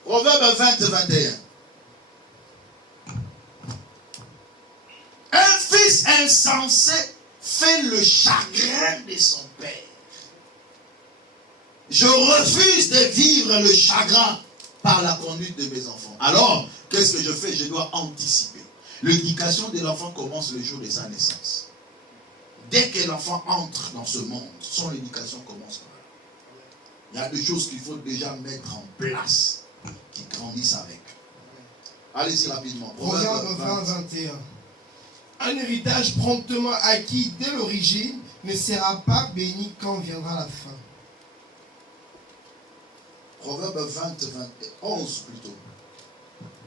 Proverbe 20, 21. Un fils insensé fait le chagrin de son père. Je refuse de vivre le chagrin par la conduite de mes enfants. Alors, qu'est-ce que je fais? Je dois anticiper. L'éducation de l'enfant commence le jour de sa naissance. Dès que l'enfant entre dans ce monde, son éducation commence par là. Il y a des choses qu'il faut déjà mettre en place, qui grandissent avec. Allez-y rapidement. Proverbe 20-21. Un héritage promptement acquis dès l'origine ne sera pas béni quand viendra la fin. Proverbe 11 plutôt.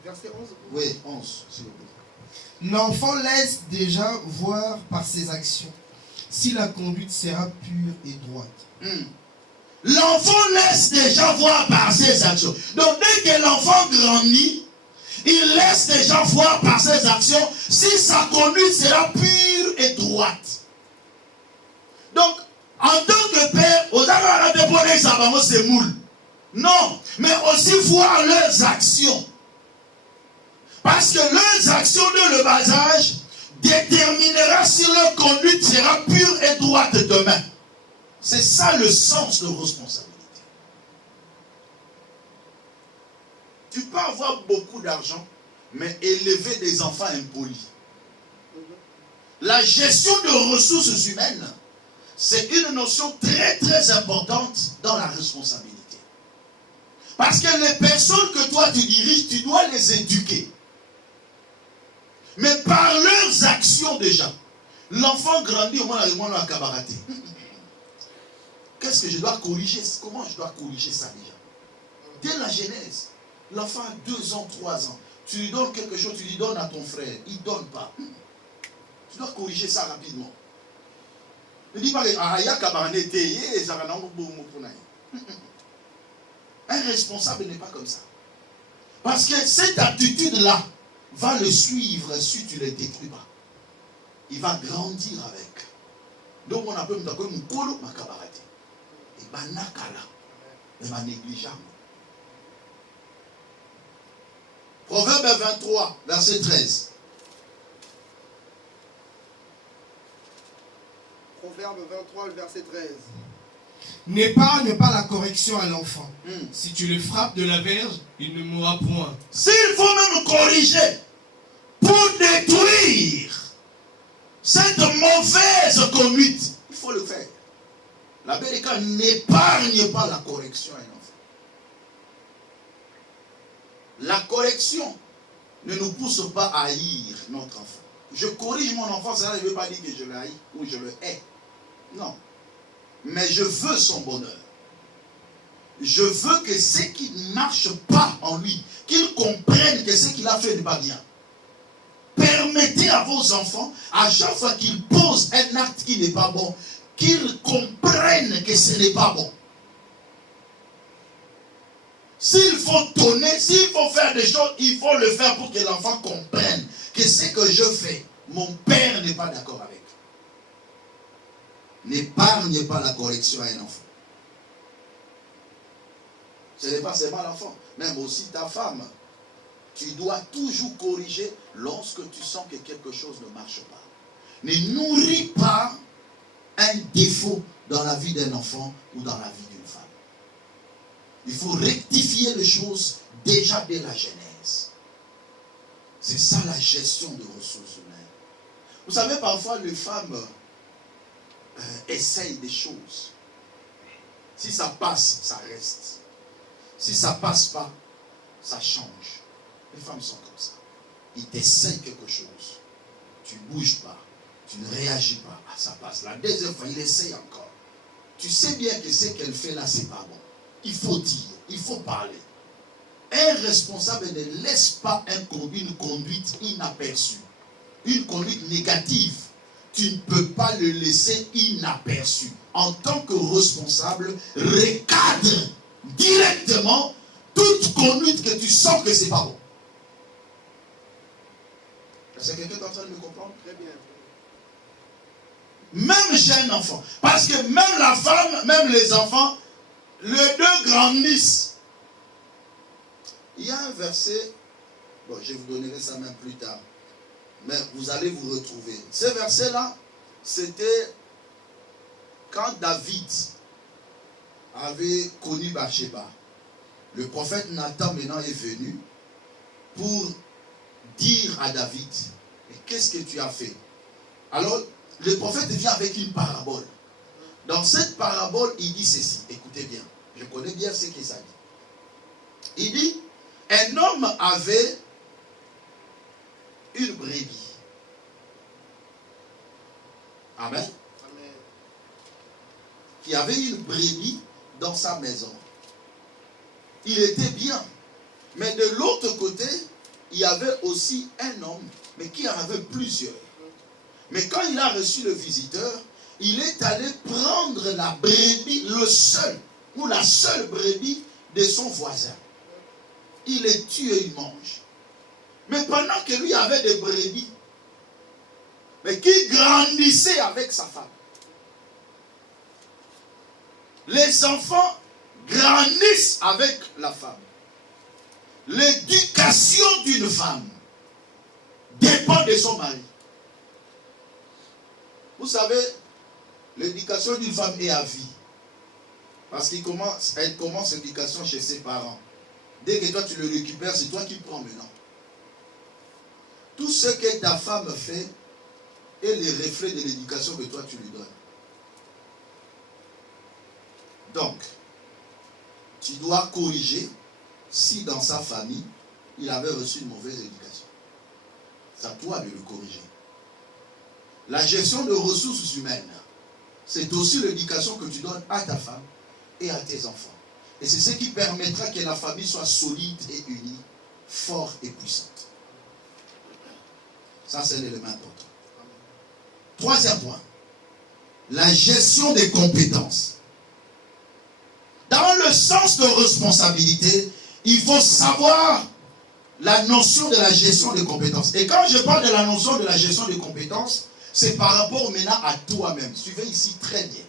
Verset 11. Oui, 11, s'il vous plaît. L'enfant laisse déjà voir par ses actions si la conduite sera pure et droite. L'enfant laisse déjà voir par ses actions. Donc dès que l'enfant grandit, il laisse déjà voir par ses actions si sa conduite sera pure et droite. Donc, en tant que père, aux amis, c'est moule. Non, mais aussi voir leurs actions. Parce que leurs actions de le bas âge déterminera si leur conduite sera pure et droite demain. C'est ça le sens de responsabilité. Tu peux avoir beaucoup d'argent, mais élever des enfants impolis. La gestion de ressources humaines, c'est une notion très très importante dans la responsabilité. Parce que les personnes que toi tu diriges, tu dois les éduquer. Mais par leurs actions déjà, l'enfant grandit au moins à cabaraté. Qu'est-ce que je dois corriger? Comment je dois corriger ça déjà? Dès la genèse, l'enfant a 2 ans, 3 ans. Tu lui donnes quelque chose, tu lui donnes à ton frère. Il ne donne pas. Tu dois corriger ça rapidement. Ne dis pas un responsable n'est pas comme ça. Parce que cette attitude-là va le suivre si tu ne le détruis pas. Il va grandir avec. Donc on appelle ça comme un colo makabarate. Et banakala. Et négligeable. Proverbe 23, verset 13. Proverbe 23, le verset 13. N'épargne pas la correction à l'enfant. Si tu le frappes de la verge, il ne mourra point. S'il faut même corriger pour détruire cette mauvaise conduite, il faut le faire. La Béréka n'épargne pas la correction à un enfant. La correction ne nous pousse pas à haïr notre enfant. Je corrige mon enfant, ça ne veut pas dire que je le haïs ou je le hais. Non. Mais je veux son bonheur. Je veux que ce qui ne marche pas en lui, qu'il comprenne que ce qu'il a fait n'est pas bien. Permettez à vos enfants, à chaque fois qu'ils posent un acte qui n'est pas bon, qu'ils comprennent que ce n'est pas bon. S'il faut donner, s'il faut faire des choses, il faut le faire pour que l'enfant comprenne que ce que je fais, mon père n'est pas d'accord avec. N'épargne pas la correction à un enfant. Ce n'est pas seulement l'enfant, même aussi ta femme. Tu dois toujours corriger lorsque tu sens que quelque chose ne marche pas. Ne nourris pas un défaut dans la vie d'un enfant ou dans la vie d'une femme. Il faut rectifier les choses déjà dès la genèse. C'est ça la gestion de ressources humaines. Vous savez, parfois les femmes essayent des choses. Si ça passe, ça reste. Si ça passe pas, ça change. Les femmes sont comme ça. Ils t'essayent quelque chose. Tu ne bouges pas. Tu ne réagis pas. Ah, ça passe. La deuxième fois, il essaye encore. Tu sais bien que ce qu'elle fait là, c'est pas bon. Il faut dire, il faut parler. Un responsable ne laisse pas une conduite inaperçue. Une conduite négative. Tu ne peux pas le laisser inaperçu. En tant que responsable, recadre directement toute conduite que tu sens que c'est pas bon. Est-ce que quelqu'un est en train de me comprendre? Très bien. Même chez un enfant. Parce que même la femme, même les enfants, les deux grandissent. Il y a un verset, bon, je vous donnerai ça même plus tard, mais vous allez vous retrouver. Ce verset-là, c'était quand David avait connu Bathsheba. Le prophète Nathan maintenant est venu pour dire à David, qu'est-ce que tu as fait? Alors, le prophète vient avec une parabole. Dans cette parabole, il dit ceci. Écoutez bien. Je connais bien ce qu'il s'agit. Il dit, un homme avait une brebis. Amen. Amen. Qui avait une brebis dans sa maison. Il était bien. Mais de l'autre côté, il y avait aussi un homme, mais qui en avait plusieurs. Mais quand il a reçu le visiteur, il est allé prendre la brebis, le seul ou la seule brebis de son voisin. Il les tue et il mange. Mais pendant que lui avait des brebis, mais qui grandissaient avec sa femme. Les enfants grandissent avec la femme. L'éducation d'une femme dépend de son mari. Vous savez, l'éducation d'une femme est à vie. Parce qu'elle commence l'éducation chez ses parents. Dès que toi tu le récupères, c'est toi qui prends maintenant. Tout ce que ta femme fait est le reflet de l'éducation que toi tu lui donnes. Donc, tu dois corriger si dans sa famille, il avait reçu une mauvaise éducation. C'est à toi de le corriger. La gestion de ressources humaines, c'est aussi l'éducation que tu donnes à ta femme et à tes enfants. Et c'est ce qui permettra que la famille soit solide et unie, forte et puissante. Ça, c'est l'élément important. Troisième point, la gestion des compétences. Dans le sens de responsabilité, il faut savoir la notion de la gestion des compétences. Et quand je parle de la notion de la gestion des compétences, c'est par rapport maintenant à toi-même. Suivez ici très bien.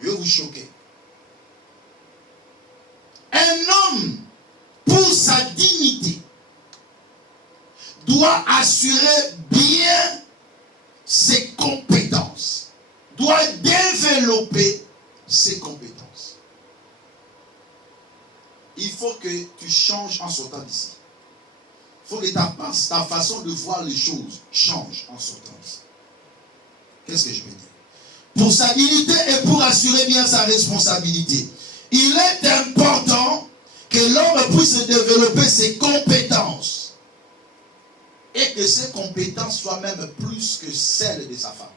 Je vais vous choquer. Un homme, pour sa dignité, doit assurer bien ses compétences, doit développer ses compétences. Il faut que tu changes en sortant d'ici. Il faut que ta façon de voir les choses change en sortant d'ici. Qu'est-ce que je veux dire? Pour sa dignité et pour assurer bien sa responsabilité, il est important que l'homme puisse développer ses compétences et que ces compétences soient même plus que celles de sa femme.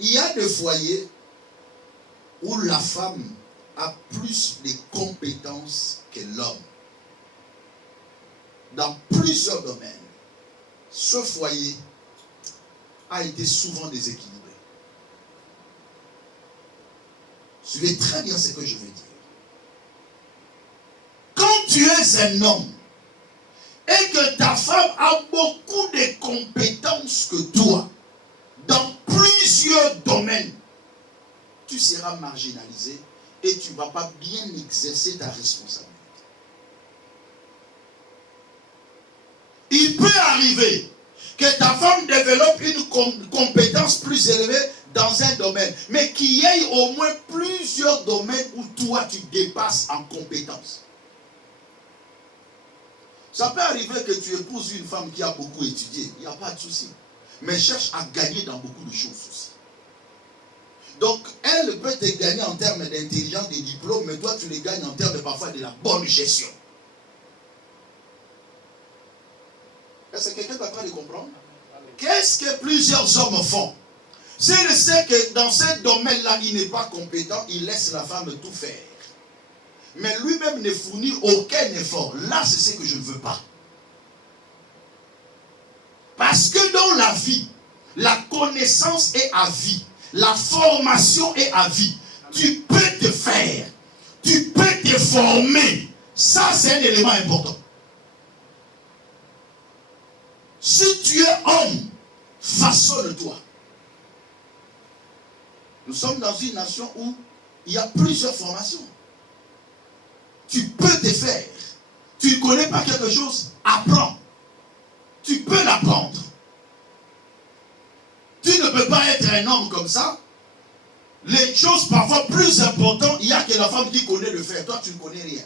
Il y a des foyers où la femme a plus de compétences que l'homme. Dans plusieurs domaines, ce foyer a été souvent déséquilibré. Suivez très bien ce que je veux dire. Quand tu es un homme et que ta femme a beaucoup de compétences que toi, dans plusieurs domaines, tu seras marginalisé et tu ne vas pas bien exercer ta responsabilité. Il peut arriver que ta femme développe une compétence plus élevée dans un domaine, mais qu'il y ait au moins plusieurs domaines où toi tu dépasses en compétence. Ça peut arriver que tu épouses une femme qui a beaucoup étudié, il n'y a pas de souci, mais cherche à gagner dans beaucoup de choses aussi. Donc, elle peut te gagner en termes d'intelligence, de diplômes, mais toi, tu les gagnes en termes parfois de la bonne gestion. Est-ce que quelqu'un est capable de comprendre? Qu'est-ce que plusieurs hommes font? S'il sait que dans ce domaine-là, il n'est pas compétent, il laisse la femme tout faire. Mais lui-même ne fournit aucun effort. Là, c'est ce que je ne veux pas. Parce que dans la vie, la connaissance est à vie. La formation est à vie. Tu peux te faire. Tu peux te former. Ça, c'est un élément important. Si tu es homme, façonne-toi. Nous sommes dans une nation où il y a plusieurs formations. Tu peux te faire. Tu ne connais pas quelque chose, apprends. Tu peux l'apprendre. Tu ne peux pas être un homme comme ça. Les choses parfois plus importantes, il y a que la femme qui connaît le faire. Toi, tu ne connais rien.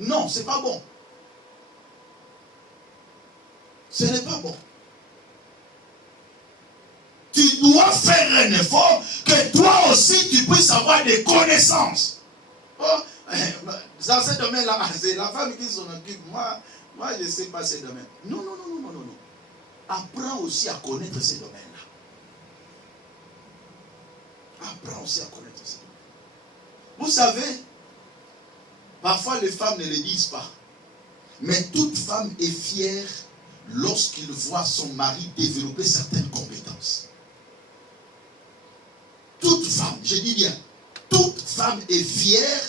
Non, ce n'est pas bon. Ce n'est pas bon. Tu dois faire un effort que toi aussi tu puisses avoir des connaissances. Oh, dans ce domaine-là, c'est la femme qui s'en occupe. Moi, je ne sais pas ces domaines. Non. Apprends aussi à connaître ces domaines-là. Apprends aussi à connaître ces domaines. Vous savez, parfois les femmes ne le disent pas. Mais toute femme est fière lorsqu'il voit son mari développer certaines compétences. Toute femme, je dis bien, toute femme est fière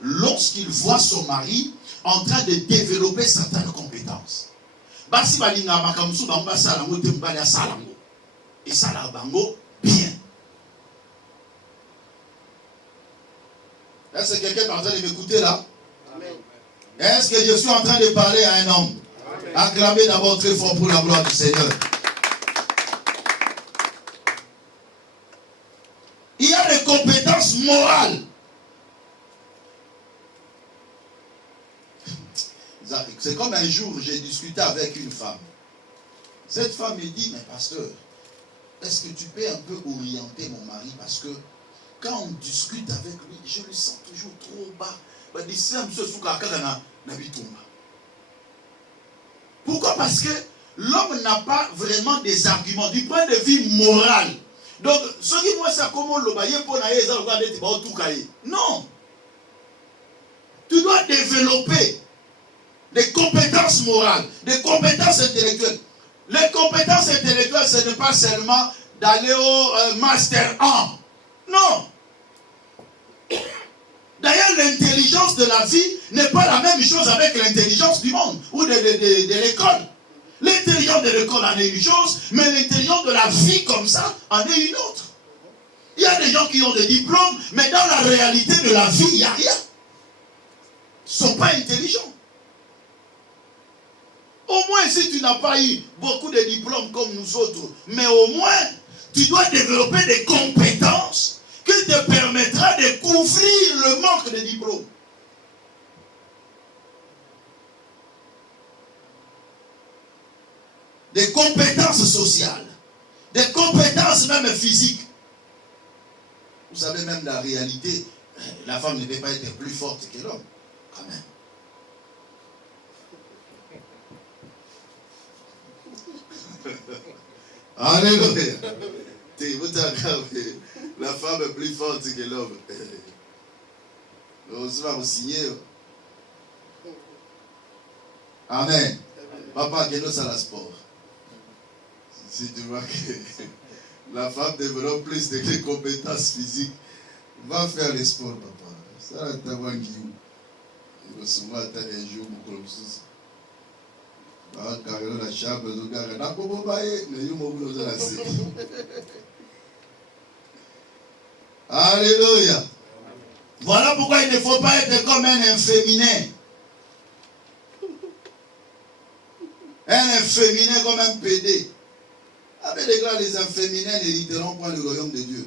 lorsqu'il voit son mari en train de développer certaines compétences. Basi balinga makamsu bamba salango te mbali salango. Et ça la bango bien. Est-ce que quelqu'un est en train de m'écouter là? Amen. Est-ce que je suis en train de parler à un homme? Amen. Acclamez d'abord très fort pour la gloire du Seigneur. Il y a des compétences morales. C'est comme un jour, j'ai discuté avec une femme. Cette femme me dit, mais pasteur, est-ce que tu peux un peu orienter mon mari? Parce que quand on discute avec lui, je le sens toujours trop bas. Pourquoi? Parce que l'homme n'a pas vraiment des arguments du point de vue moral. Donc, ce qui moi, ça comment le bailler pour non. Tu dois développer des compétences morales, des compétences intellectuelles. Les compétences intellectuelles, ce n'est pas seulement d'aller au Master 1. Non. D'ailleurs, l'intelligence de la vie n'est pas la même chose avec l'intelligence du monde ou de l'école. L'intelligence de l'école en est une chose, mais l'intelligence de la vie comme ça en est une autre. Il y a des gens qui ont des diplômes, mais dans la réalité de la vie, il n'y a rien. Ils ne sont pas intelligents. Au moins, si tu n'as pas eu beaucoup de diplômes comme nous autres, mais au moins, tu dois développer des compétences qui te permettra de couvrir le manque de diplômes. Des compétences sociales, des compétences même physiques. Vous savez, même la réalité, la femme ne peut pas être plus forte que l'homme, quand même. Alléluia. La femme est plus forte que l'homme. On va vous signer. Amen. Papa, quel est la sport? Si tu vois que la femme développe plus de compétences physiques, va faire les sports, papa. Ça va t'avoir un guillou. Il va souvent attendre un jour pour le souci. Alléluia. Voilà pourquoi il ne faut pas être comme un inféminé. Un inféminé comme un pédé. Avec les gars, les inféminés n'hériteront pas le royaume de Dieu.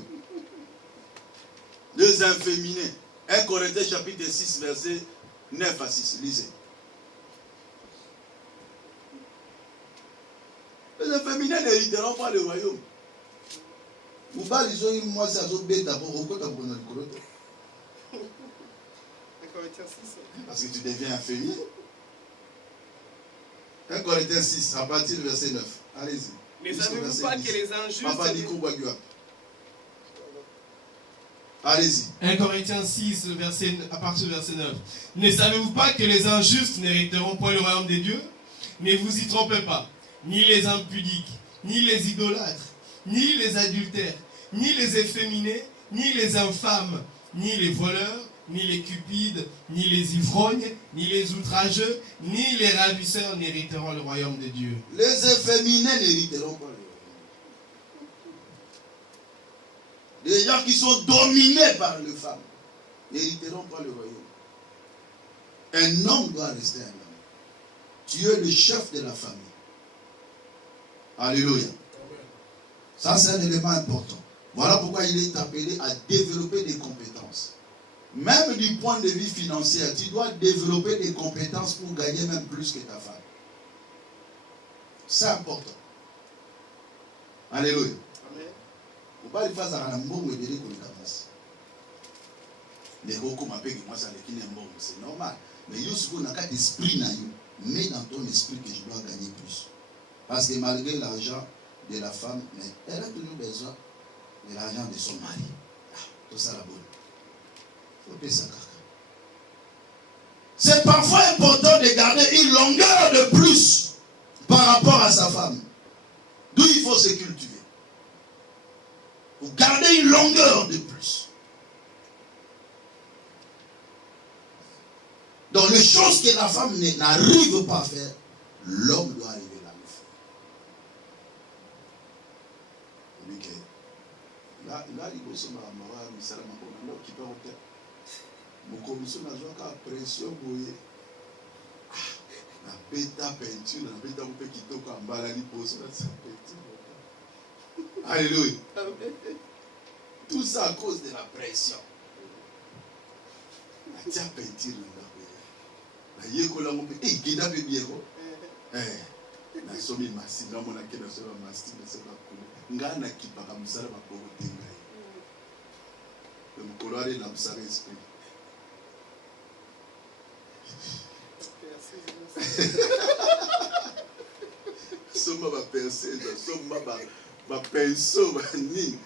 Les inféminés. 1 Corinthiens chapitre 6, verset 9 à 6. Lisez. Les inféminés n'hériteront pas le royaume. Vous parlez de moi, ça a été d'abord. Parce que tu deviens inféminé. 1 Corinthiens 6, à partir du verset 9. Allez-y. Mais savez-vous pas que les injustes... Allez-y. 1 Corinthiens 6, à partir du verset 9. Ne savez-vous pas que les injustes n'hériteront point le royaume des dieux? Ne vous y trompez pas. Ni les impudiques, ni les idolâtres, ni les adultères, ni les efféminés, ni les infâmes, ni les voleurs, ni les cupides, ni les ivrognes, ni les outrageux, ni les ravisseurs n'hériteront le royaume de Dieu. Les efféminés n'hériteront pas le royaume. Les gens qui sont dominés par les femmes n'hériteront pas le royaume. Un homme doit rester un homme. Tu es le chef de la famille. Alléluia. Ça, c'est un élément important. Voilà pourquoi il est appelé à développer des compétences. Même du point de vue financier, tu dois développer des compétences pour gagner même plus que ta femme. C'est important. Alléluia. Vous ne pouvez pas faire un bon ou aider comme la masse. Mais beaucoup m'appellent moi ça n'est qu'un bon, c'est normal. Mais il y a ce qu'on a qu'à esprit mets dans ton esprit que je dois gagner plus. Parce que malgré l'argent de la femme, mais elle a toujours besoin de l'argent de son mari. Tout ça la bonne. Il faut payer ça. C'est parfois important de garder une longueur de plus par rapport à sa femme. D'où il faut se cultiver. Vous gardez une longueur de plus. Donc les choses que la femme n'arrive pas à faire, l'homme doit arriver à le faire. Là, il faut se mettre à mara, il s'est mis à occuper au terre. Mon commission n'a pas de pression pour y. La bêta peinture, la bêta vous fait quitter au cambalani pour ça, ça peinture. Alléluia. Tout ça à cause de la pression. La tia peinture là. La yekola mo pe gina be bieko. Na somi masi na mona ke na somi masi na somi ko. Ngana kipa ka musala ba ko tenga. Le mkolare na musala esprit. Soma ba percé, soma ba penso ba ni.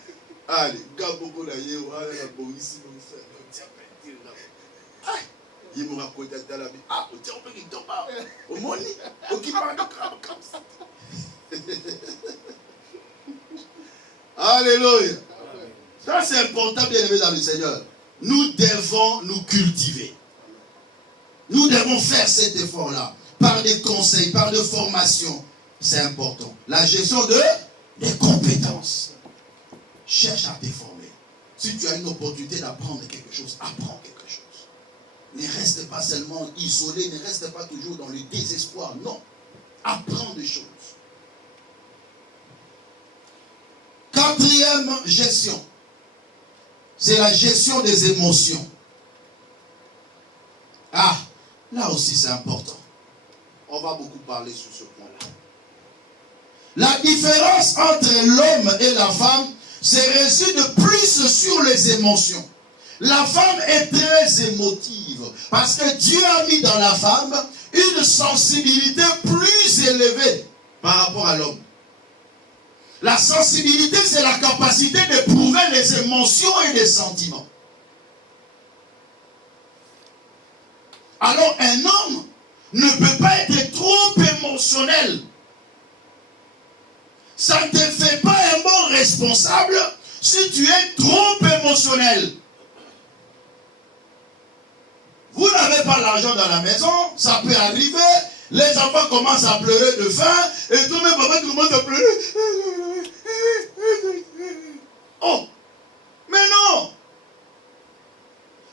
Allez, gaboko la ye wala la polisi mo sa. Tia peinture là. Il me raconte à la vie. Ah, on tient un peu qui tombe. Au monde, au qui parle de crabe comme ça. Alléluia. Ça, c'est important, bien aimé dans le Seigneur. Nous devons nous cultiver. Nous devons faire cet effort-là. Par des conseils, par des formations. C'est important. La gestion des compétences. Cherche à te former. Si tu as une opportunité d'apprendre quelque chose, apprends quelque chose. Ne reste pas seulement isolé, ne reste pas toujours dans le désespoir. Non. Apprends des choses. Quatrième gestion. C'est la gestion des émotions. Ah, là aussi c'est important. On va beaucoup parler sur ce point-là. La différence entre l'homme et la femme se résume de plus sur les émotions. La femme est très émotive parce que Dieu a mis dans la femme une sensibilité plus élevée par rapport à l'homme. La sensibilité, c'est la capacité d'éprouver les émotions et les sentiments. Alors un homme ne peut pas être trop émotionnel. Ça ne te fait pas un bon responsable si tu es trop émotionnel. Vous n'avez pas l'argent dans la maison, ça peut arriver, les enfants commencent à pleurer de faim, et toi-même, papa, tu commences à pleurer. Oh, mais non!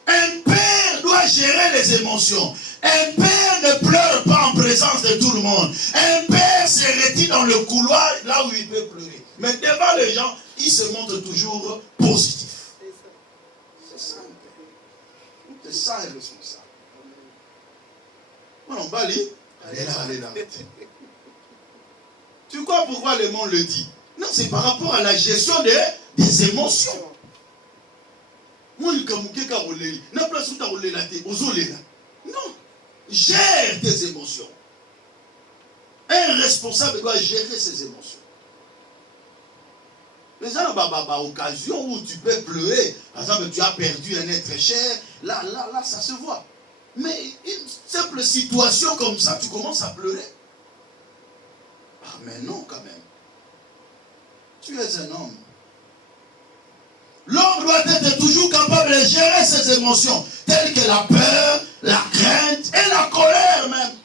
Un père doit gérer les émotions. Un père ne pleure pas en présence de tout le monde. Un père se retire dans le couloir, là où il peut pleurer. Mais devant les gens, il se montre toujours positif. C'est ça un père. C'est ça un responsable. On va lire. Allez là. Tu crois pourquoi le monde le dit? Non, c'est par rapport à la gestion des émotions. Non, gère tes émotions. Un responsable doit gérer ses émotions. Mais ça, occasion où tu peux pleurer, par exemple, tu as perdu un être cher, là, ça se voit. Mais une simple situation comme ça, tu commences à pleurer. Ah, mais non, quand même. Tu es un homme. L'homme doit être toujours capable de gérer ses émotions, telles que la peur, la crainte et la colère même.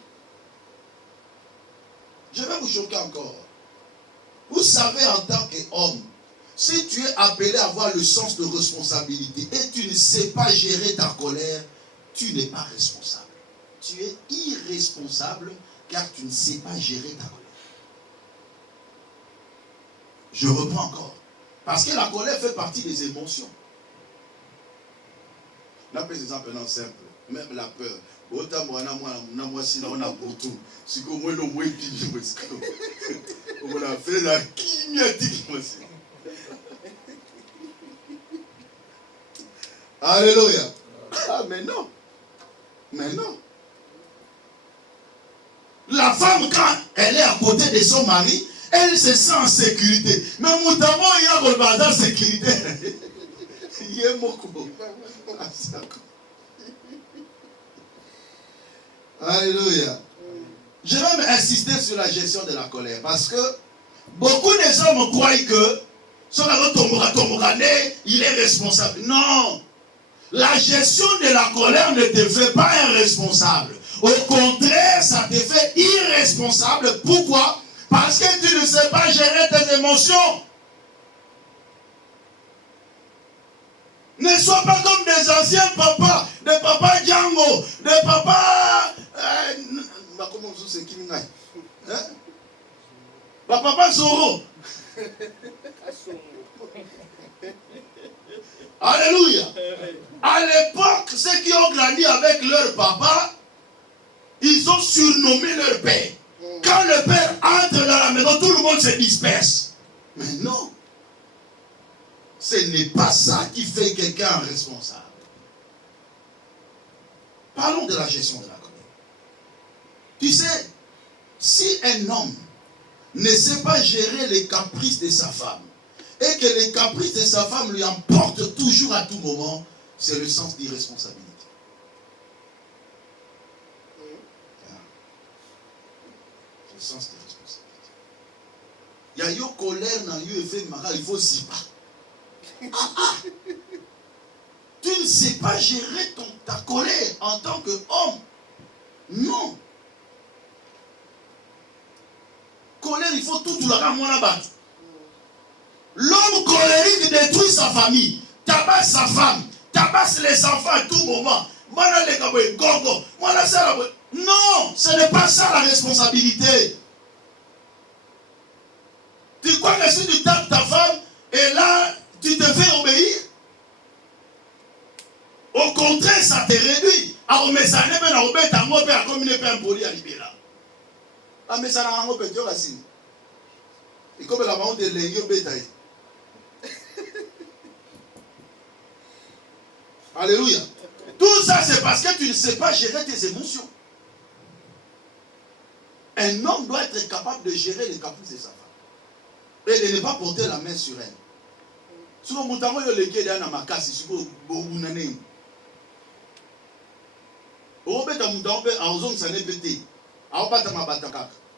Je vais vous choquer encore. Vous savez, en tant qu'homme, si tu es appelé à avoir le sens de responsabilité et tu ne sais pas gérer ta colère, tu n'es pas responsable. Tu es irresponsable car tu ne sais pas gérer ta colère. Je reprends encore. Parce que la colère fait partie des émotions. Là, par exemple, un exemple simple. Même la peur. Autant moi, sinon on a pour tout. C'est que moi, le moins qui on a fait la kinétique. Alléluia. Ah, mais non. Mais non. La femme, quand elle est à côté de son mari, elle se sent en sécurité. Mais notamment, il y a le bazar sécurité. Il y a beaucoup. Alléluia. Je vais insister sur la gestion de la colère parce que beaucoup de hommes croient que il est responsable. Non. La gestion de la colère ne te fait pas irresponsable. Au contraire, ça te fait irresponsable. Pourquoi? Parce que tu ne sais pas gérer tes émotions. Ne sois pas comme des anciens papas, des papas Django, des papas... comment on dit c'est qui papa Zoro. Alléluia. À l'époque, ceux qui ont grandi avec leur papa, ils ont surnommé leur père. Quand le père entre dans la maison, tout le monde se disperse. Mais non. Ce n'est pas ça qui fait quelqu'un responsable. Parlons de la gestion de la colère. Tu sais, si un homme ne sait pas gérer les caprices de sa femme, et que les caprices de sa femme lui emportent toujours à tout moment, c'est le sens d'irresponsabilité. C'est le sens d'irresponsabilité. Il y a eu colère dans l'UFM, il faut s'y battre. Tu ne sais pas gérer ta colère en tant qu'homme. Non. Colère, il faut tout le ramener battre. L'homme colérique détruit sa famille, tabasse sa femme, tabasse les enfants à tout moment. Non, ce n'est pas ça la responsabilité. Tu crois que si tu tapes ta femme et là, tu te fais obéir? Au contraire, ça te réduit. Mais ça n'est pas obéir, tu as un peu à communiquer un poli à libérer. Ah, mais ça n'a pas obéir, tu as aussi. Et comme la maman de l'Église, bétail. Alléluia. Tout ça, c'est parce que tu ne sais pas gérer tes émotions. Un homme doit être capable de gérer les caprices de sa femme. Et de ne pas porter la main sur elle. Si vous avez un makasi, si vous avez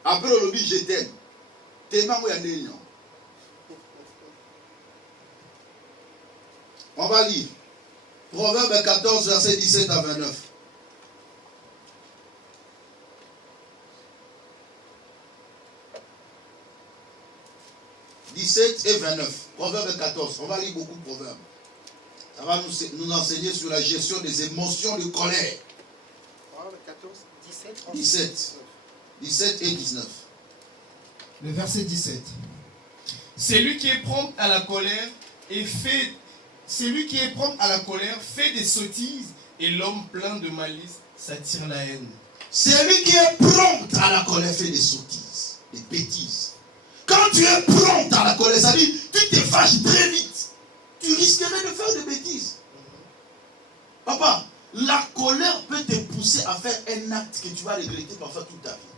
après le lobby, je t'aime. On va lire. Proverbe 14, verset 17 à 29. « 17 et 29. Proverbe 14. On va lire beaucoup de proverbes. Ça va nous enseigner sur la gestion des émotions de colère. Proverbe 14, 17 et 19. Le verset 17. Celui qui est prompt à la colère fait des sottises, et l'homme plein de malice s'attire la haine. Celui qui est prompt à la colère fait des sottises, des bêtises. Quand tu es prompt à la colère, ça dit tu te fâches très vite. Tu risquerais de faire des bêtises. Papa, la colère peut te pousser à faire un acte que tu vas regretter parfois toute ta vie.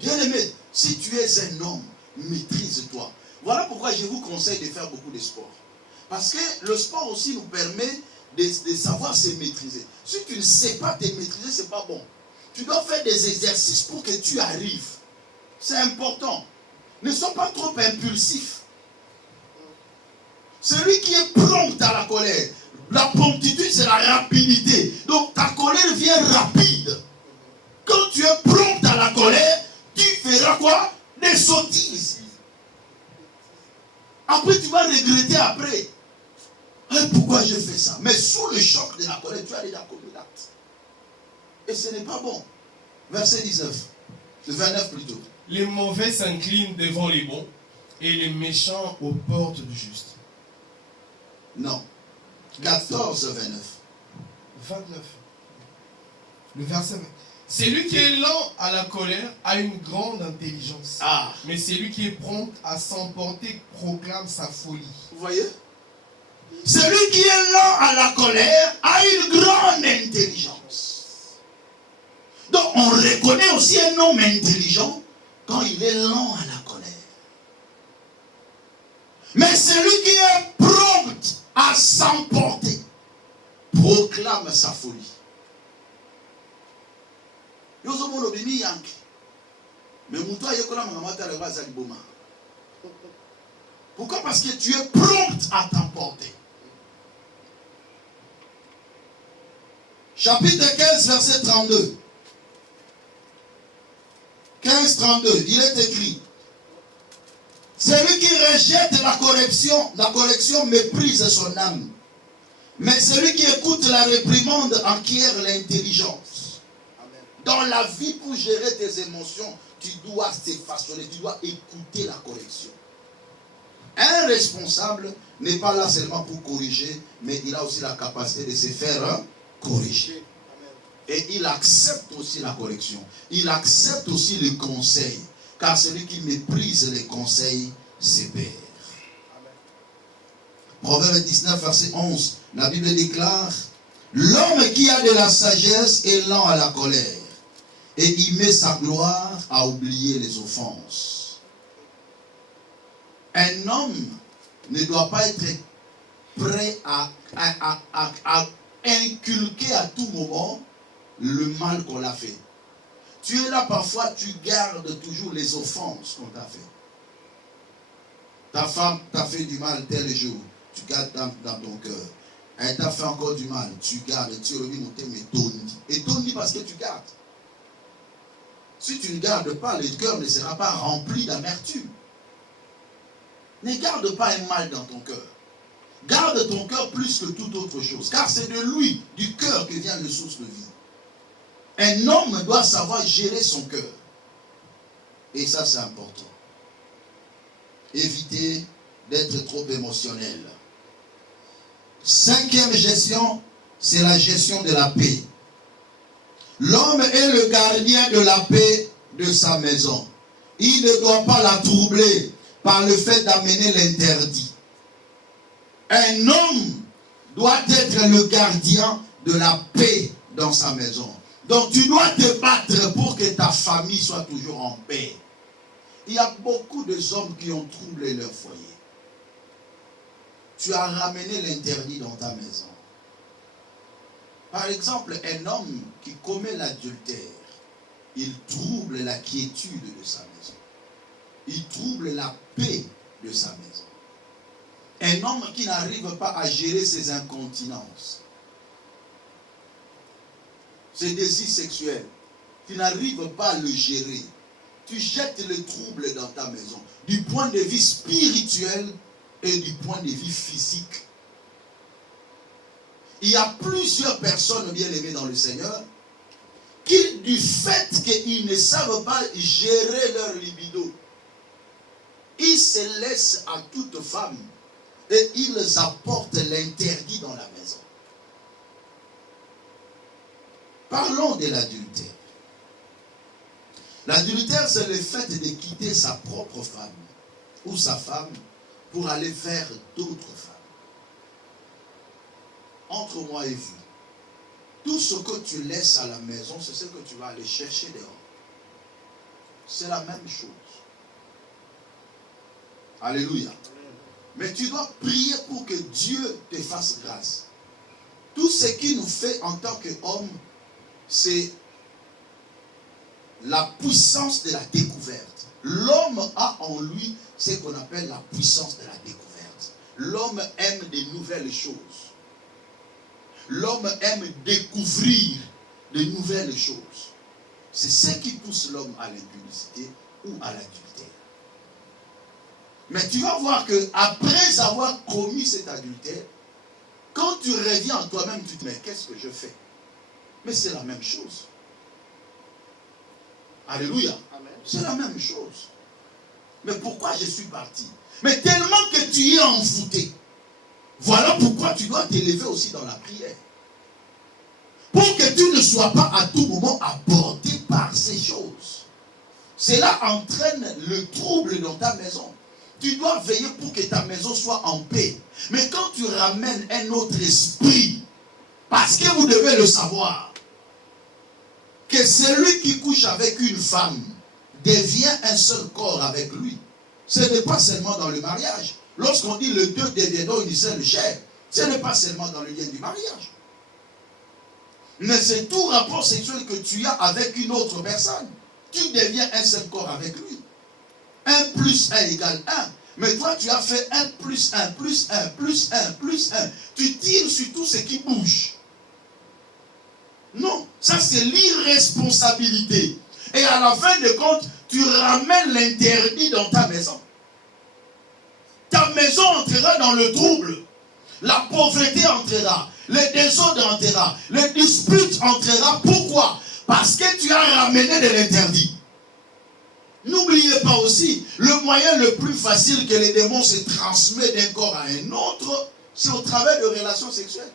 Bien aimé, si tu es un homme, maîtrise-toi. Voilà pourquoi je vous conseille de faire beaucoup de sport. Parce que le sport aussi nous permet de savoir se maîtriser. Si tu ne sais pas te maîtriser, ce n'est pas bon. Tu dois faire des exercices pour que tu arrives. C'est important. Ne sois pas trop impulsif. Celui qui est prompt à la colère, la promptitude c'est la rapidité. Donc ta colère vient rapide. Quand tu es prompt à la colère, tu feras quoi? Des sottises. Après tu vas regretter après. Pourquoi j'ai fait ça? Mais sous le choc de la colère, tu as déjà commis l'acte. Et ce n'est pas bon. Verset 19. Le 29 plutôt. Les mauvais s'inclinent devant les bons, et les méchants aux portes du juste. Non. 14, 29. 29. Le verset 20. Celui qui est lent à la colère a une grande intelligence. Ah, Mais celui qui est prompt à s'emporter proclame sa folie. vous voyez? Celui qui est lent à la colère a une grande intelligence. Donc on reconnaît aussi un homme intelligent quand il est lent à la colère. Mais celui qui est prompt à s'emporter proclame sa folie. Pourquoi? Parce que tu es prompt à t'emporter. Chapitre 15, verset 32. 15, 32, il est écrit: celui qui rejette la correction méprise son âme. Mais celui qui écoute la réprimande acquiert l'intelligence. Dans la vie, pour gérer tes émotions, tu dois te façonner, tu dois écouter la correction. Un responsable n'est pas là seulement pour corriger, mais il a aussi la capacité de se faire corriger. Et il accepte aussi la correction. Il accepte aussi le conseil. Car celui qui méprise les conseils se perd. Proverbe 19, verset 11. La Bible déclare: l'homme qui a de la sagesse est lent à la colère, et il met sa gloire à oublier les offenses. Un homme ne doit pas être prêt à inculquer à tout moment le mal qu'on a fait. Tu es là, parfois tu gardes toujours les offenses qu'on t'a fait. Ta femme t'a fait du mal tel jour, tu gardes dans ton cœur. Elle t'a fait encore du mal, tu gardes, tu reviens monter, mais tondi. Et tondi parce que tu gardes. Si tu ne gardes pas, le cœur ne sera pas rempli d'amertume. Ne garde pas un mal dans ton cœur. Garde ton cœur plus que toute autre chose, car c'est de lui, du cœur, que vient la source de vie. Un homme doit savoir gérer son cœur. Et ça, c'est important. Éviter d'être trop émotionnel. Cinquième gestion, c'est la gestion de la paix. L'homme est le gardien de la paix de sa maison. Il ne doit pas la troubler par le fait d'amener l'interdit. Un homme doit être le gardien de la paix dans sa maison. Donc tu dois te battre pour que ta famille soit toujours en paix. Il y a beaucoup d'hommes qui ont troublé leur foyer. Tu as ramené l'interdit dans ta maison. Par exemple, un homme qui commet l'adultère, il trouble la quiétude de sa maison. Il trouble la paix de sa maison. Un homme qui n'arrive pas à gérer ses incontinences, ses désirs sexuels, tu n'arrives pas à le gérer. Tu jettes le trouble dans ta maison, du point de vue spirituel et du point de vue physique. Il y a plusieurs personnes bien aimées dans le Seigneur qui, du fait qu'ils ne savent pas gérer leur libido, ils se laissent à toute femme et ils apportent l'interdit dans la maison. Parlons de l'adultère. L'adultère, c'est le fait de quitter sa propre femme ou sa femme pour aller vers d'autres femmes. Entre moi et vous, tout ce que tu laisses à la maison, c'est ce que tu vas aller chercher dehors. C'est la même chose. Alléluia. Mais tu dois prier pour que Dieu te fasse grâce. Tout ce qui nous fait en tant qu'homme, c'est la puissance de la découverte. L'homme a en lui ce qu'on appelle la puissance de la découverte. L'homme aime de nouvelles choses. L'homme aime découvrir de nouvelles choses. C'est ce qui pousse l'homme à l'impudicité ou à l'adultère. Mais tu vas voir que après avoir commis cet adultère, quand tu reviens en toi-même, tu te dis, mais qu'est-ce que je fais? Mais c'est la même chose. Alléluia. C'est la même chose. Mais pourquoi je suis parti? Mais tellement que tu y es envoûté. Voilà pourquoi tu dois t'élever aussi dans la prière. pour que tu ne sois pas à tout moment abordé par ces choses. Cela entraîne le trouble dans ta maison. Tu dois veiller pour que ta maison soit en paix. Mais quand tu ramènes un autre esprit, parce que vous devez le savoir, que celui qui couche avec une femme devient un seul corps avec lui. Ce n'est pas seulement dans le mariage. Lorsqu'on dit le deux deviendront une seule chair, ce n'est pas seulement dans le lien du mariage. Mais c'est tout rapport sexuel que tu as avec une autre personne. Tu deviens un seul corps avec lui. 1 plus 1 égale 1. Mais toi, tu as fait 1 plus 1 plus 1 plus 1 plus 1. Tu tires sur tout ce qui bouge. Non, ça c'est l'irresponsabilité. Et à la fin de compte, tu ramènes l'interdit dans ta maison. Ta maison entrera dans le trouble. La pauvreté entrera. Le désordre entrera. Les disputes entrera. Pourquoi? Parce que tu as ramené de l'interdit. N'oubliez pas aussi, le moyen le plus facile que les démons se transmettent d'un corps à un autre, c'est au travers de relations sexuelles.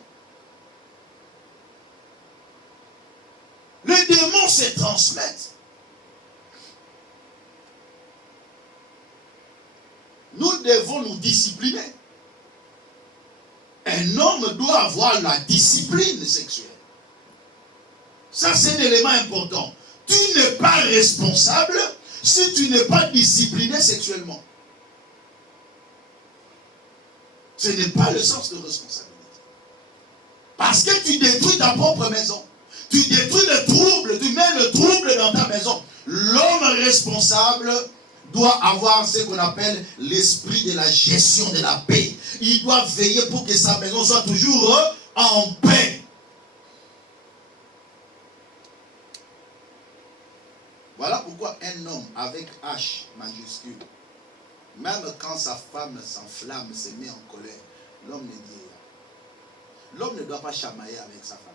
Les démons se transmettent. Nous devons nous discipliner. Un homme doit avoir la discipline sexuelle. Ça, c'est un élément important. Tu n'es pas responsable si tu n'es pas discipliné sexuellement. Ce n'est pas le sens de responsabilité. Parce que tu détruis ta propre maison. Tu détruis le trouble, tu mets le trouble dans ta maison. L'homme responsable doit avoir ce qu'on appelle l'esprit de la gestion de la paix. Il doit veiller pour que sa maison soit toujours en paix. Voilà pourquoi un homme avec H majuscule, même quand sa femme s'enflamme, se met en colère, l'homme ne dit rien. L'homme ne doit pas chamailler avec sa femme.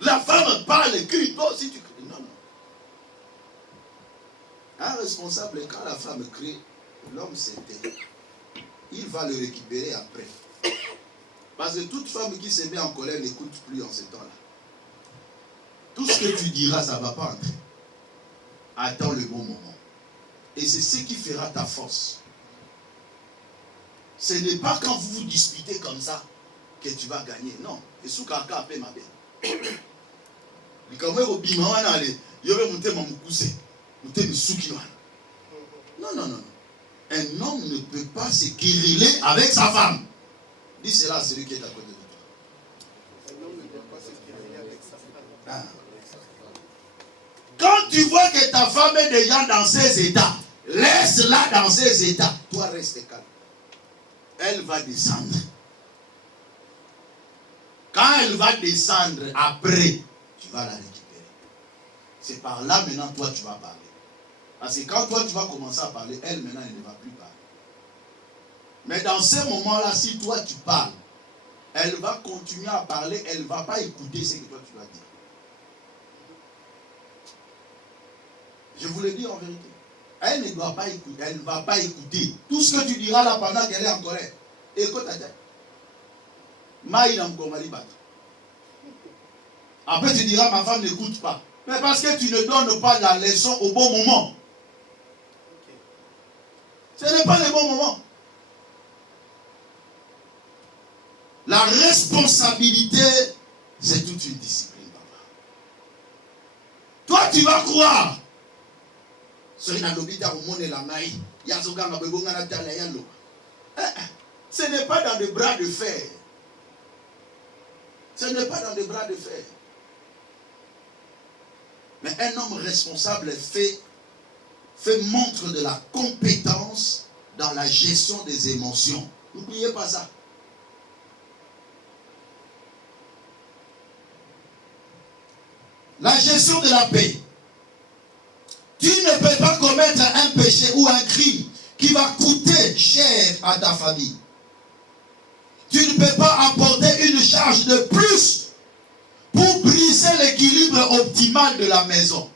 La femme parle, crie, toi aussi tu cries. Non, non. Un responsable, quand la femme crie, l'homme se tait. Il va le récupérer après. Parce que toute femme qui se met en colère n'écoute plus en ce temps-là. Tout ce que tu diras, ça ne va pas entrer. Attends le bon moment. Et c'est ce qui fera ta force. Ce n'est pas quand vous vous disputez comme ça que tu vas gagner. Non. Et sous kaka appelle ma belle. Non, non, non. Un homme ne peut pas se quereller avec sa femme. Dis cela à celui qui est à côté de toi. Un homme ne peut pas se quereller avec sa femme. Quand tu vois que ta femme est déjà dans ses états, laisse-la dans ses états. Toi, reste calme. Elle va descendre. Quand elle va descendre, après, tu vas la récupérer. C'est par là maintenant, toi, tu vas parler. Parce que quand toi, tu vas commencer à parler, elle, maintenant, elle ne va plus parler. Mais dans ce moment-là, si toi, tu parles, elle va continuer à parler, elle ne va pas écouter ce que toi, tu vas dire. Je vous le dis en vérité. Elle ne doit pas écouter, elle ne va pas écouter. Tout ce que tu diras là pendant qu'elle est en colère. Écoute, après, tu diras, ma femme n'écoute pas. Mais parce que tu ne donnes pas la leçon au bon moment. Ce n'est pas le bon moment. La responsabilité, c'est toute une discipline, papa. Toi, tu vas croire. Ce n'est pas dans des bras de fer. Ce n'est pas dans des bras de fer. Mais un homme responsable fait montre de la compétence dans la gestion des émotions. N'oubliez pas ça. La gestion de la paix. Tu ne peux pas commettre un péché ou un crime qui va coûter cher à ta famille. Tu ne peux pas apporter une charge de plus pour briser l'équilibre optimal de la maison.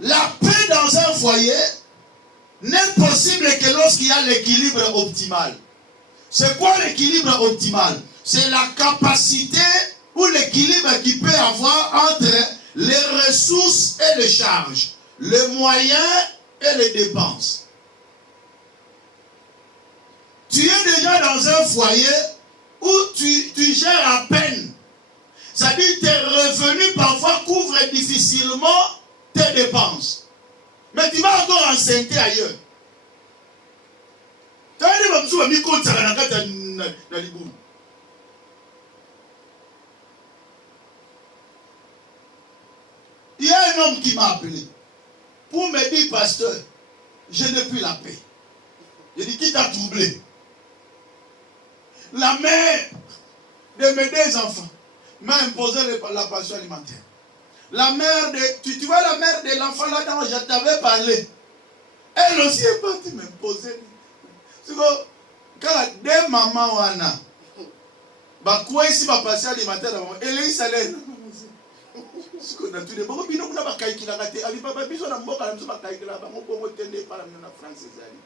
La paix dans un foyer n'est possible que lorsqu'il y a l'équilibre optimal. C'est quoi l'équilibre optimal? C'est la capacité ou l'équilibre qu'il peut avoir entre les ressources et les charges, les moyens et les dépenses. Tu es déjà dans un foyer où tu gères à peine. C'est-à-dire que tes revenus parfois couvrent difficilement tes dépenses. Mais tu vas encore enceinter ailleurs. Il y a un homme qui m'a appelé pour me dire, pasteur, je n'ai plus la paix. Je dis, qui t'a troublé? La mère de mes deux enfants m'a imposé la pension alimentaire. La mère de... Tu vois la mère de l'enfant là dont je t'avais parlé. Elle aussi est partie m'imposer. Quand deux mamans wana, quoi ici ma pension alimentaire, elle est salaire. Ce qu'on a tout de bon, bino kuna bakaiki la gâté. Ali papa biso na mboka na mso bakaiki la ba moko mo tende par la France zali.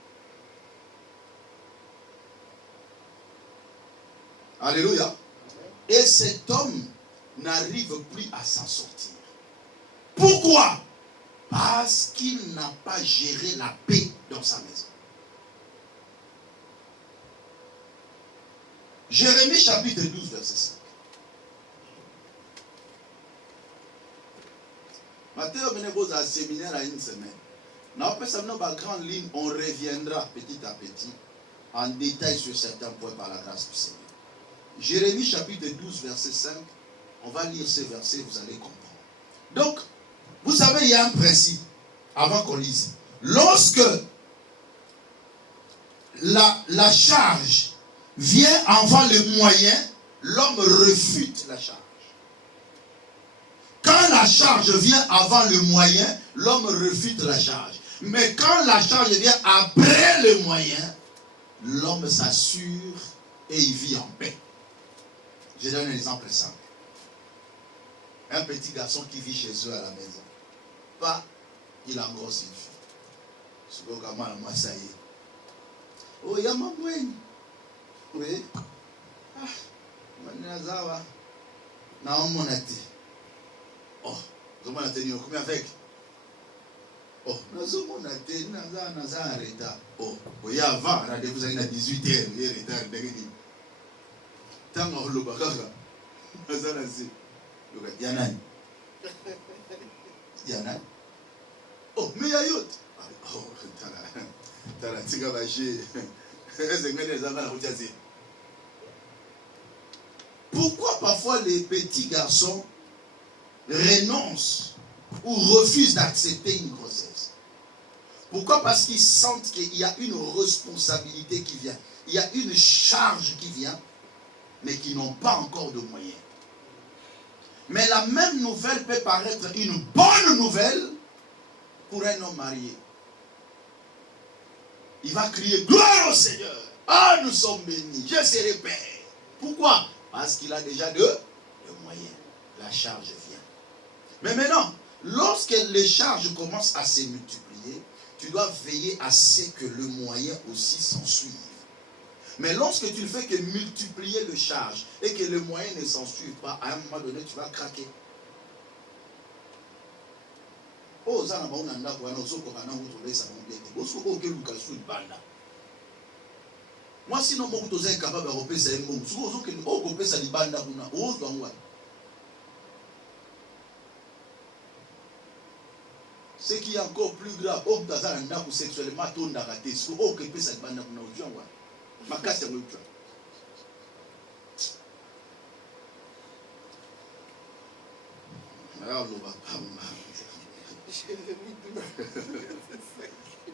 Alléluia. Et cet homme n'arrive plus à s'en sortir. Pourquoi? Parce qu'il n'a pas géré la paix dans sa maison. Jérémie chapitre 12, verset 5. Maintenant, on va à un séminaire à une semaine. Dans la grande ligne, on reviendra petit à petit en détail sur certains points par la grâce du Seigneur. Jérémie chapitre 12, verset 5. On va lire ces versets, vous allez comprendre. Donc, vous savez, il y a un principe, avant qu'on lise. Lorsque la charge vient avant le moyen, l'homme refute la charge. Quand la charge vient avant le moyen, l'homme refute la charge. Mais quand la charge vient après le moyen, l'homme s'assure et il vit en paix. Je donne un exemple simple. Un petit garçon qui vit chez eux à la maison. Pas, il engrosse une fille. C'est comment moi ça y est. Oh, il y a ma moine. Oui. Ah, Manazawa. Naomo nati. Oh, comment on tenu combien avec? Oh, nazomo nati, naza en retard. Oh, il y a avant, on a vous avez 18h, il y a retard derrière. Tant on le bagage. Naza nazi. Yanani. Yanani. Oh, mais il y a d'autres. Oh, t'as la tigre vachée. Pourquoi parfois les petits garçons renoncent ou refusent d'accepter une grossesse? Pourquoi? Parce qu'ils sentent qu'il y a une responsabilité qui vient. Il y a une charge qui vient, mais qui n'ont pas encore de moyens. Mais la même nouvelle peut paraître une bonne nouvelle pour un homme marié. Il va crier gloire au Seigneur. Ah, nous sommes bénis. Je serai père. Pourquoi? Parce qu'il a déjà de moyens. La charge vient. Mais maintenant, lorsque les charges commencent à se multiplier, tu dois veiller à ce que le moyen aussi s'en suive. Mais lorsque tu ne fais que multiplier les charges et que le moyen ne s'en suive pas, à un moment donné, tu vas craquer. Oh, ça n'a pas un anda pour un autre pour un autre ça va bien. Parce que aucun Lucas sur une bande. Moi, sinon, moi, vous êtes capable de repérer ça. Vous êtes capable de ça une bande pour un autre. Ce qui est encore plus grave, oh, vous êtes un anda pour sexuellement tourner à rater. Parce que oh, que peut ça une bande pour un autre. Ma casse est l'autre.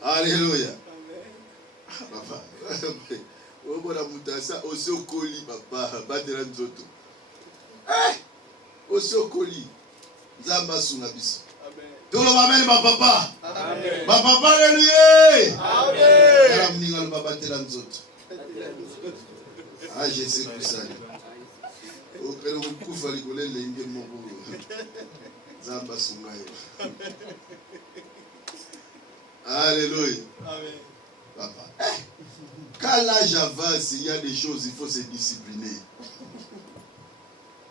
Alléluia. Papa. Oh, bon, la moutassa, aussi au colis, papa. Batera nzoto. Aussi au colis. Zamba sunabis. Tout le monde amène ma papa. Amen. Ma papa, alléluia. Amen. Ah, je sais plus ça. Alléluia. Amen. Papa. Quand l'âge avance, il y a des choses, il faut se discipliner.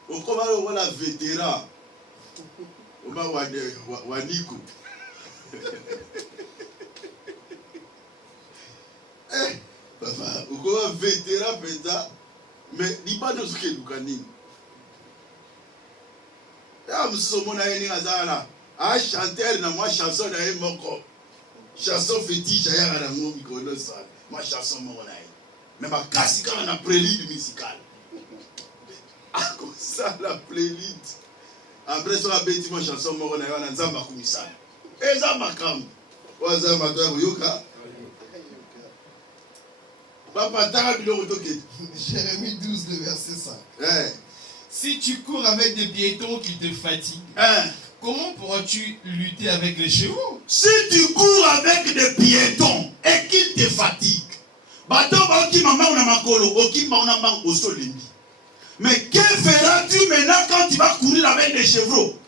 Au comment on la vétéran, on va Waniko. Papa, on va vétéran peut-être, mais il n'y a pas de ce que nous gagnons. Là, nous sommes un chanteur dans ma chanson de Moko. Chanson fétiche, ma chanson monaï. Mais ma casse quand on a prélude musical. Ah, comme ça, la playlist. Après, ça, on a dit ma chanson monaï, on a Zamba Kumissan. Et Zamba Kam. On a Zamba Yoka. Papa, t'as vu le toqué. Jérémie 12, le verset 5. Si tu cours avec des piétons qui te fatiguent, comment pourras-tu lutter avec les chevaux? Si tu cours avec des piétons et qu'ils te fatiguent, mais que feras-tu maintenant quand tu vas courir avec des chevaux?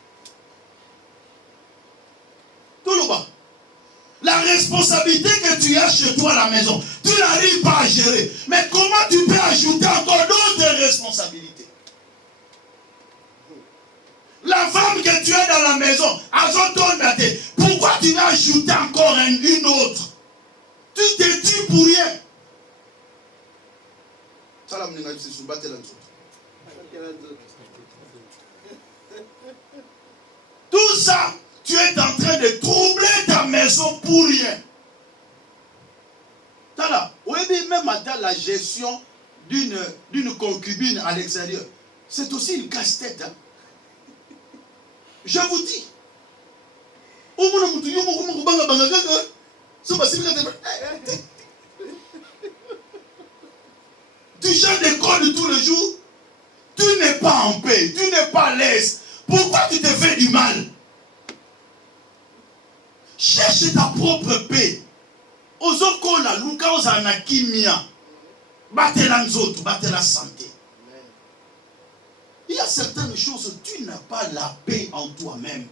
La responsabilité que tu as chez toi à la maison, tu n'arrives pas à gérer. Mais comment tu peux ajouter encore d'autres responsabilités? La femme que tu as dans la maison, pourquoi tu vas ajouter encore une autre? Tu te tues pour rien. Tout ça, tu es en train de troubler ta maison pour rien. Même dans la gestion d'une concubine à l'extérieur, c'est aussi une casse-tête. Hein? Je vous dis. Tu changes d'école tous les jours. Tu n'es pas en paix. Tu n'es pas à l'aise. Pourquoi tu te fais du mal? Cherche ta propre paix. Ozokola, Luka, Ozana, Kimia. Batte la nzoto, batte la santé. Il y a certaines choses, tu n'as pas la paix en toi-même.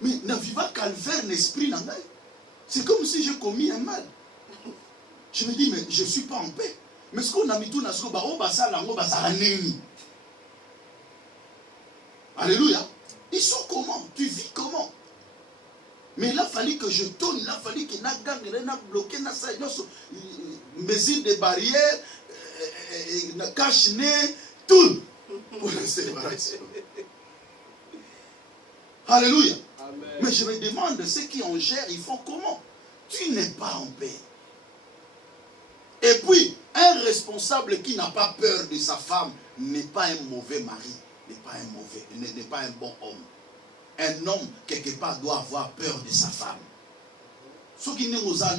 Mais n'a vivant calvaire l'esprit n'a. C'est comme si j'ai commis un mal. Je me dis, mais je ne suis pas en paix. Mais ce qu'on a mis tout dans ce qu'on a mis, alléluia. Ils sont comment? Tu vis comment? Mais il a fallu que je tourne, il a fallu que na gang, na bloqué, na ça, mesure de barrières, na cache-nez, tout pour la séparation. Alléluia. Amen. Mais je me demande, ceux qui en gèrent, ils font comment? Tu n'es pas en paix. Et puis, un responsable qui n'a pas peur de sa femme n'est pas un mauvais mari, n'est pas un bon homme. Un homme, quelque part, doit avoir peur de sa femme. Ce qui n'est pas un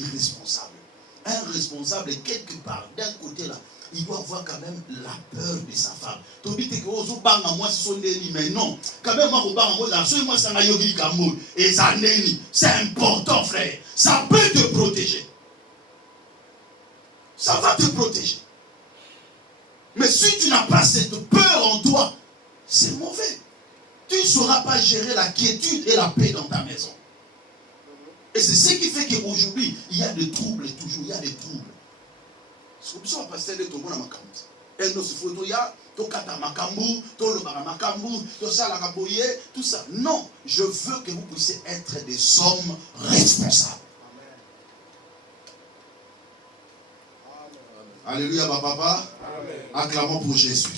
irresponsable. Un responsable, quelque part, d'un côté là, il doit avoir quand même la peur de sa femme. Mais non, quand même, c'est important, frère. Ça peut te protéger. Ça va te protéger. Mais si tu n'as pas cette peur en toi, c'est mauvais. Tu ne sauras pas gérer la quiétude et la paix dans ta maison. Et c'est ce qui fait qu'aujourd'hui, il y a des troubles, toujours, il y a des troubles. C'est comme ça qu'on va passer de tout le monde à ma camp. Et nous, il faut tout kata makambu, tout le makambu, tout ça, la kaboye, tout ça. Non, je veux que vous puissiez être des hommes responsables. Amen. Alléluia, ma papa. Amen. Acclamons pour Jésus.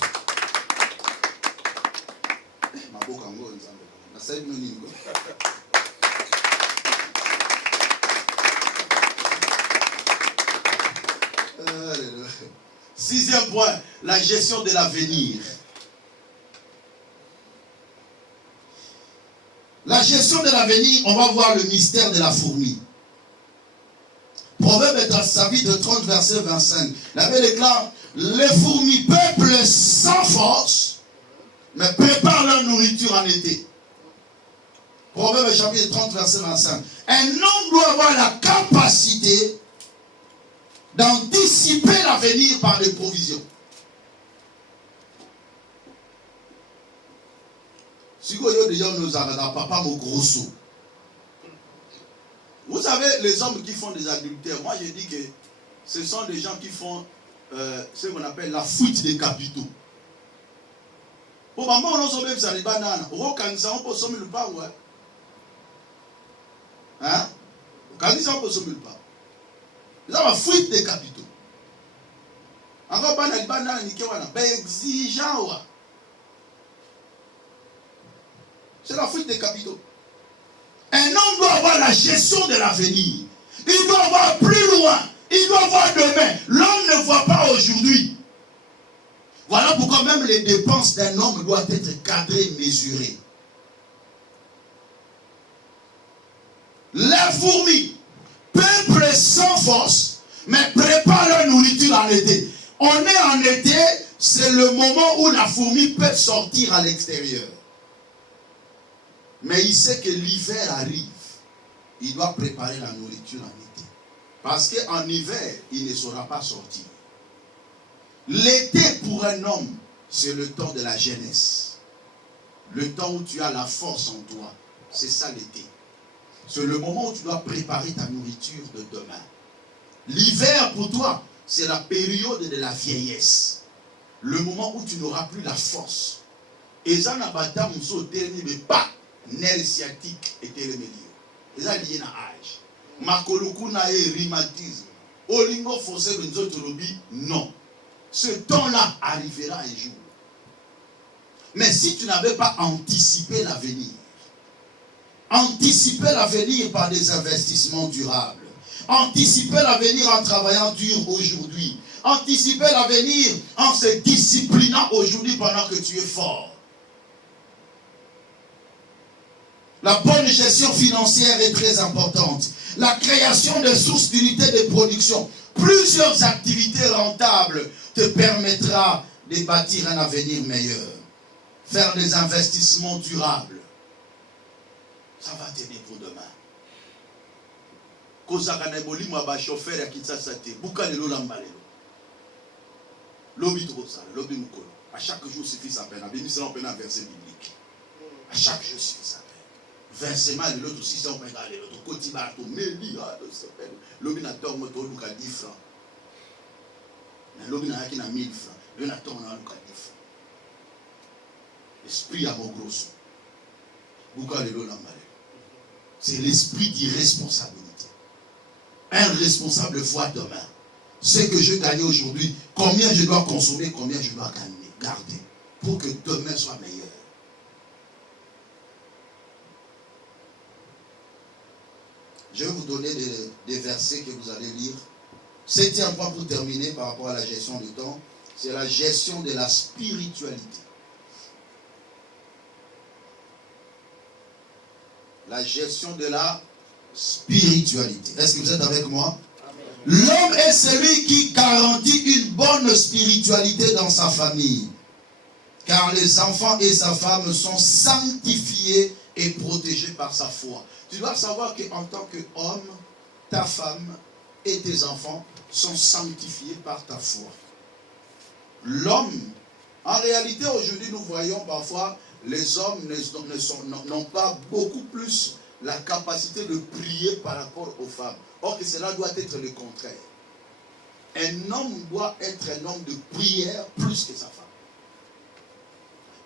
Sixième point, la gestion de l'avenir. La gestion de l'avenir, on va voir le mystère de la fourmi. Proverbe chapitre 30, verset 25. La Bible déclare, les fourmis peuplent sans force, mais préparent leur nourriture en été. Proverbe chapitre 30, verset 25. Un homme doit avoir la capacité d'anticiper l'avenir par des provisions. Si vous avez déjà nous papa mon grosso. Vous savez, les hommes qui font des adultères, moi je dis que ce sont des gens qui font ce qu'on appelle la fuite des capitaux. Pour maman, on a sauvé ça les bananes. Au Canada, on peut sauver le pas, ouais. Hein? Au Canada, on peut sauver le pas. Ils ont la fuite des capitaux. Encore pas les bananes, ben exigeant, ouais. C'est la fuite des capitaux. Un homme doit avoir la gestion de l'avenir. Il doit voir plus loin. Il doit voir demain. L'homme ne voit pas aujourd'hui. Voilà pourquoi même les dépenses d'un homme doivent être cadrées, mesurées. Les fourmis peuplent sans force, mais préparent leur nourriture en été. On est en été, c'est le moment où la fourmi peut sortir à l'extérieur. Mais il sait que l'hiver arrive. Il doit préparer la nourriture en été. Parce qu'en hiver, il ne saura pas sortir. L'été pour un homme, c'est le temps de la jeunesse. Le temps où tu as la force en toi. C'est ça l'été. C'est le moment où tu dois préparer ta nourriture de demain. L'hiver pour toi, c'est la période de la vieillesse. Le moment où tu n'auras plus la force. Et ça n'a pas tant mais pas nerf sciatique et télémélie. Et ça lié à l'âge. Makoloku na rhumatisme. Olingo fossé benzotolobi, non. Ce temps-là arrivera un jour. Mais si tu n'avais pas anticipé l'avenir, anticiper l'avenir par des investissements durables, anticiper l'avenir en travaillant dur aujourd'hui, anticiper l'avenir en se disciplinant aujourd'hui pendant que tu es fort. La bonne gestion financière est très importante. La création de sources d'unités de production, plusieurs activités rentables te permettra de bâtir un avenir meilleur. Faire des investissements durables, ça va t'aider pour demain. Kozakane boli mwa ba chauffeur ya Kinshasa te, buka lelo lambalelo. Lobi trop ça, lobi mukolo. À chaque jour suffit sa peine. Abimi c'est un verset biblique. À chaque jour suffit sa peine. Versement de l'autre aussi, c'est un peu de l'autre côté, l'homme n'a pas de 10 francs. L'homme n'a pas de 1000 francs. L'homme n'a pas de 10 francs. L'esprit à mon gros son. C'est l'esprit d'irresponsabilité. Un responsable voit demain. Ce que je gagne aujourd'hui, combien je dois consommer, combien je dois garder pour que demain soit meilleur. Je vais vous donner des versets que vous allez lire. Septième point pour terminer par rapport à la gestion du temps, c'est la gestion de la spiritualité. La gestion de la spiritualité. Est-ce que vous êtes avec moi? L'homme est celui qui garantit une bonne spiritualité dans sa famille. Car les enfants et sa femme sont sanctifiés et protégés par sa foi. Tu dois savoir qu'en tant qu'homme, ta femme et tes enfants sont sanctifiés par ta foi. L'homme, en réalité aujourd'hui nous voyons parfois les hommes n'ont pas beaucoup plus la capacité de prier par rapport aux femmes. Or que cela doit être le contraire. Un homme doit être un homme de prière plus que sa femme.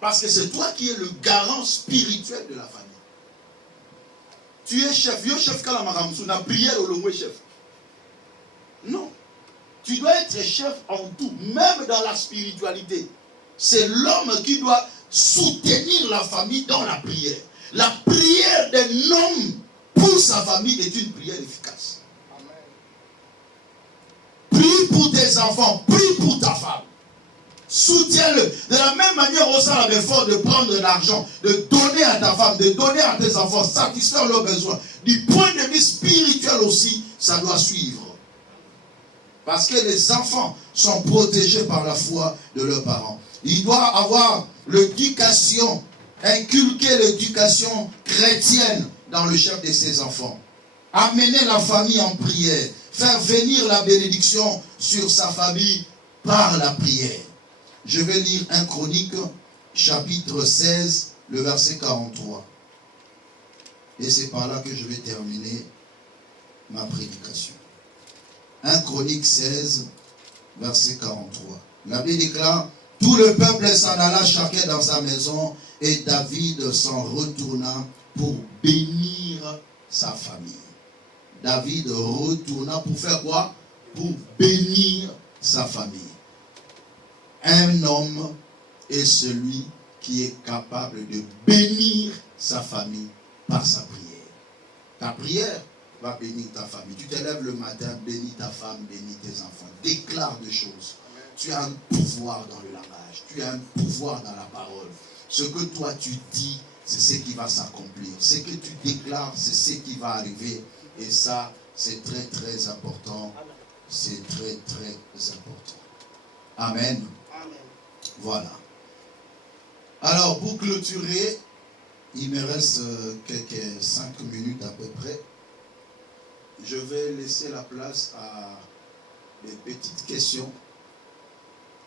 Parce que c'est toi qui es le garant spirituel de la famille. Tu es chef. Yo chef kalamaramsu na prière au long chef. Non. Tu dois être chef en tout, même dans la spiritualité. C'est l'homme qui doit soutenir la famille dans la prière. La prière d'un homme pour sa famille est une prière efficace. Amen. Prie pour tes enfants, prie pour ta femme. Soutiens-le. De la même manière, on a l'effort de prendre de l'argent, de donner à ta femme, de donner à tes enfants, satisfaire leurs besoins. Du point de vue spirituel aussi, ça doit suivre. Parce que les enfants sont protégés par la foi de leurs parents. Il doit avoir l'éducation, inculquer l'éducation chrétienne dans le chef de ses enfants. Amener la famille en prière. Faire venir la bénédiction sur sa famille par la prière. Je vais lire 1 Chronique, chapitre 16, le verset 43. Et c'est par là que je vais terminer ma prédication. 1 Chronique 16, verset 43. La Bible déclare, tout le peuple s'en alla chacun dans sa maison, et David s'en retourna pour bénir sa famille. David retourna pour faire quoi? Pour bénir sa famille. Un homme est celui qui est capable de bénir sa famille par sa prière. Ta prière va bénir ta famille. Tu te lèves le matin, bénis ta femme, bénis tes enfants. Déclare des choses. Tu as un pouvoir dans le langage. Tu as un pouvoir dans la parole. Ce que toi tu dis, c'est ce qui va s'accomplir. Ce que tu déclares, c'est ce qui va arriver. Et ça, c'est très très important. C'est très très important. Amen. Voilà. Alors, pour clôturer, il me reste quelques 5 minutes à peu près. Je vais laisser la place à des petites questions.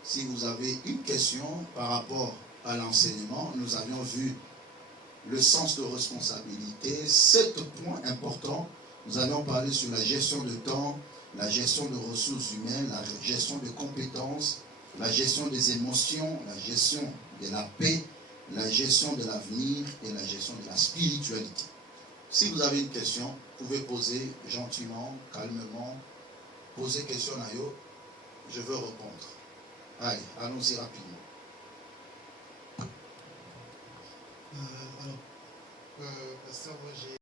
Si vous avez une question par rapport à l'enseignement, nous avions vu le sens de responsabilité, 7 points importants. Nous avions parlé sur la gestion de temps, la gestion de ressources humaines, la gestion de compétences, la gestion des émotions, la gestion de la paix, la gestion de l'avenir et la gestion de la spiritualité. Si vous avez une question, vous pouvez poser gentiment, calmement, poser question à eux, je veux répondre. Allez, allons-y rapidement. Pasteur, moi j'ai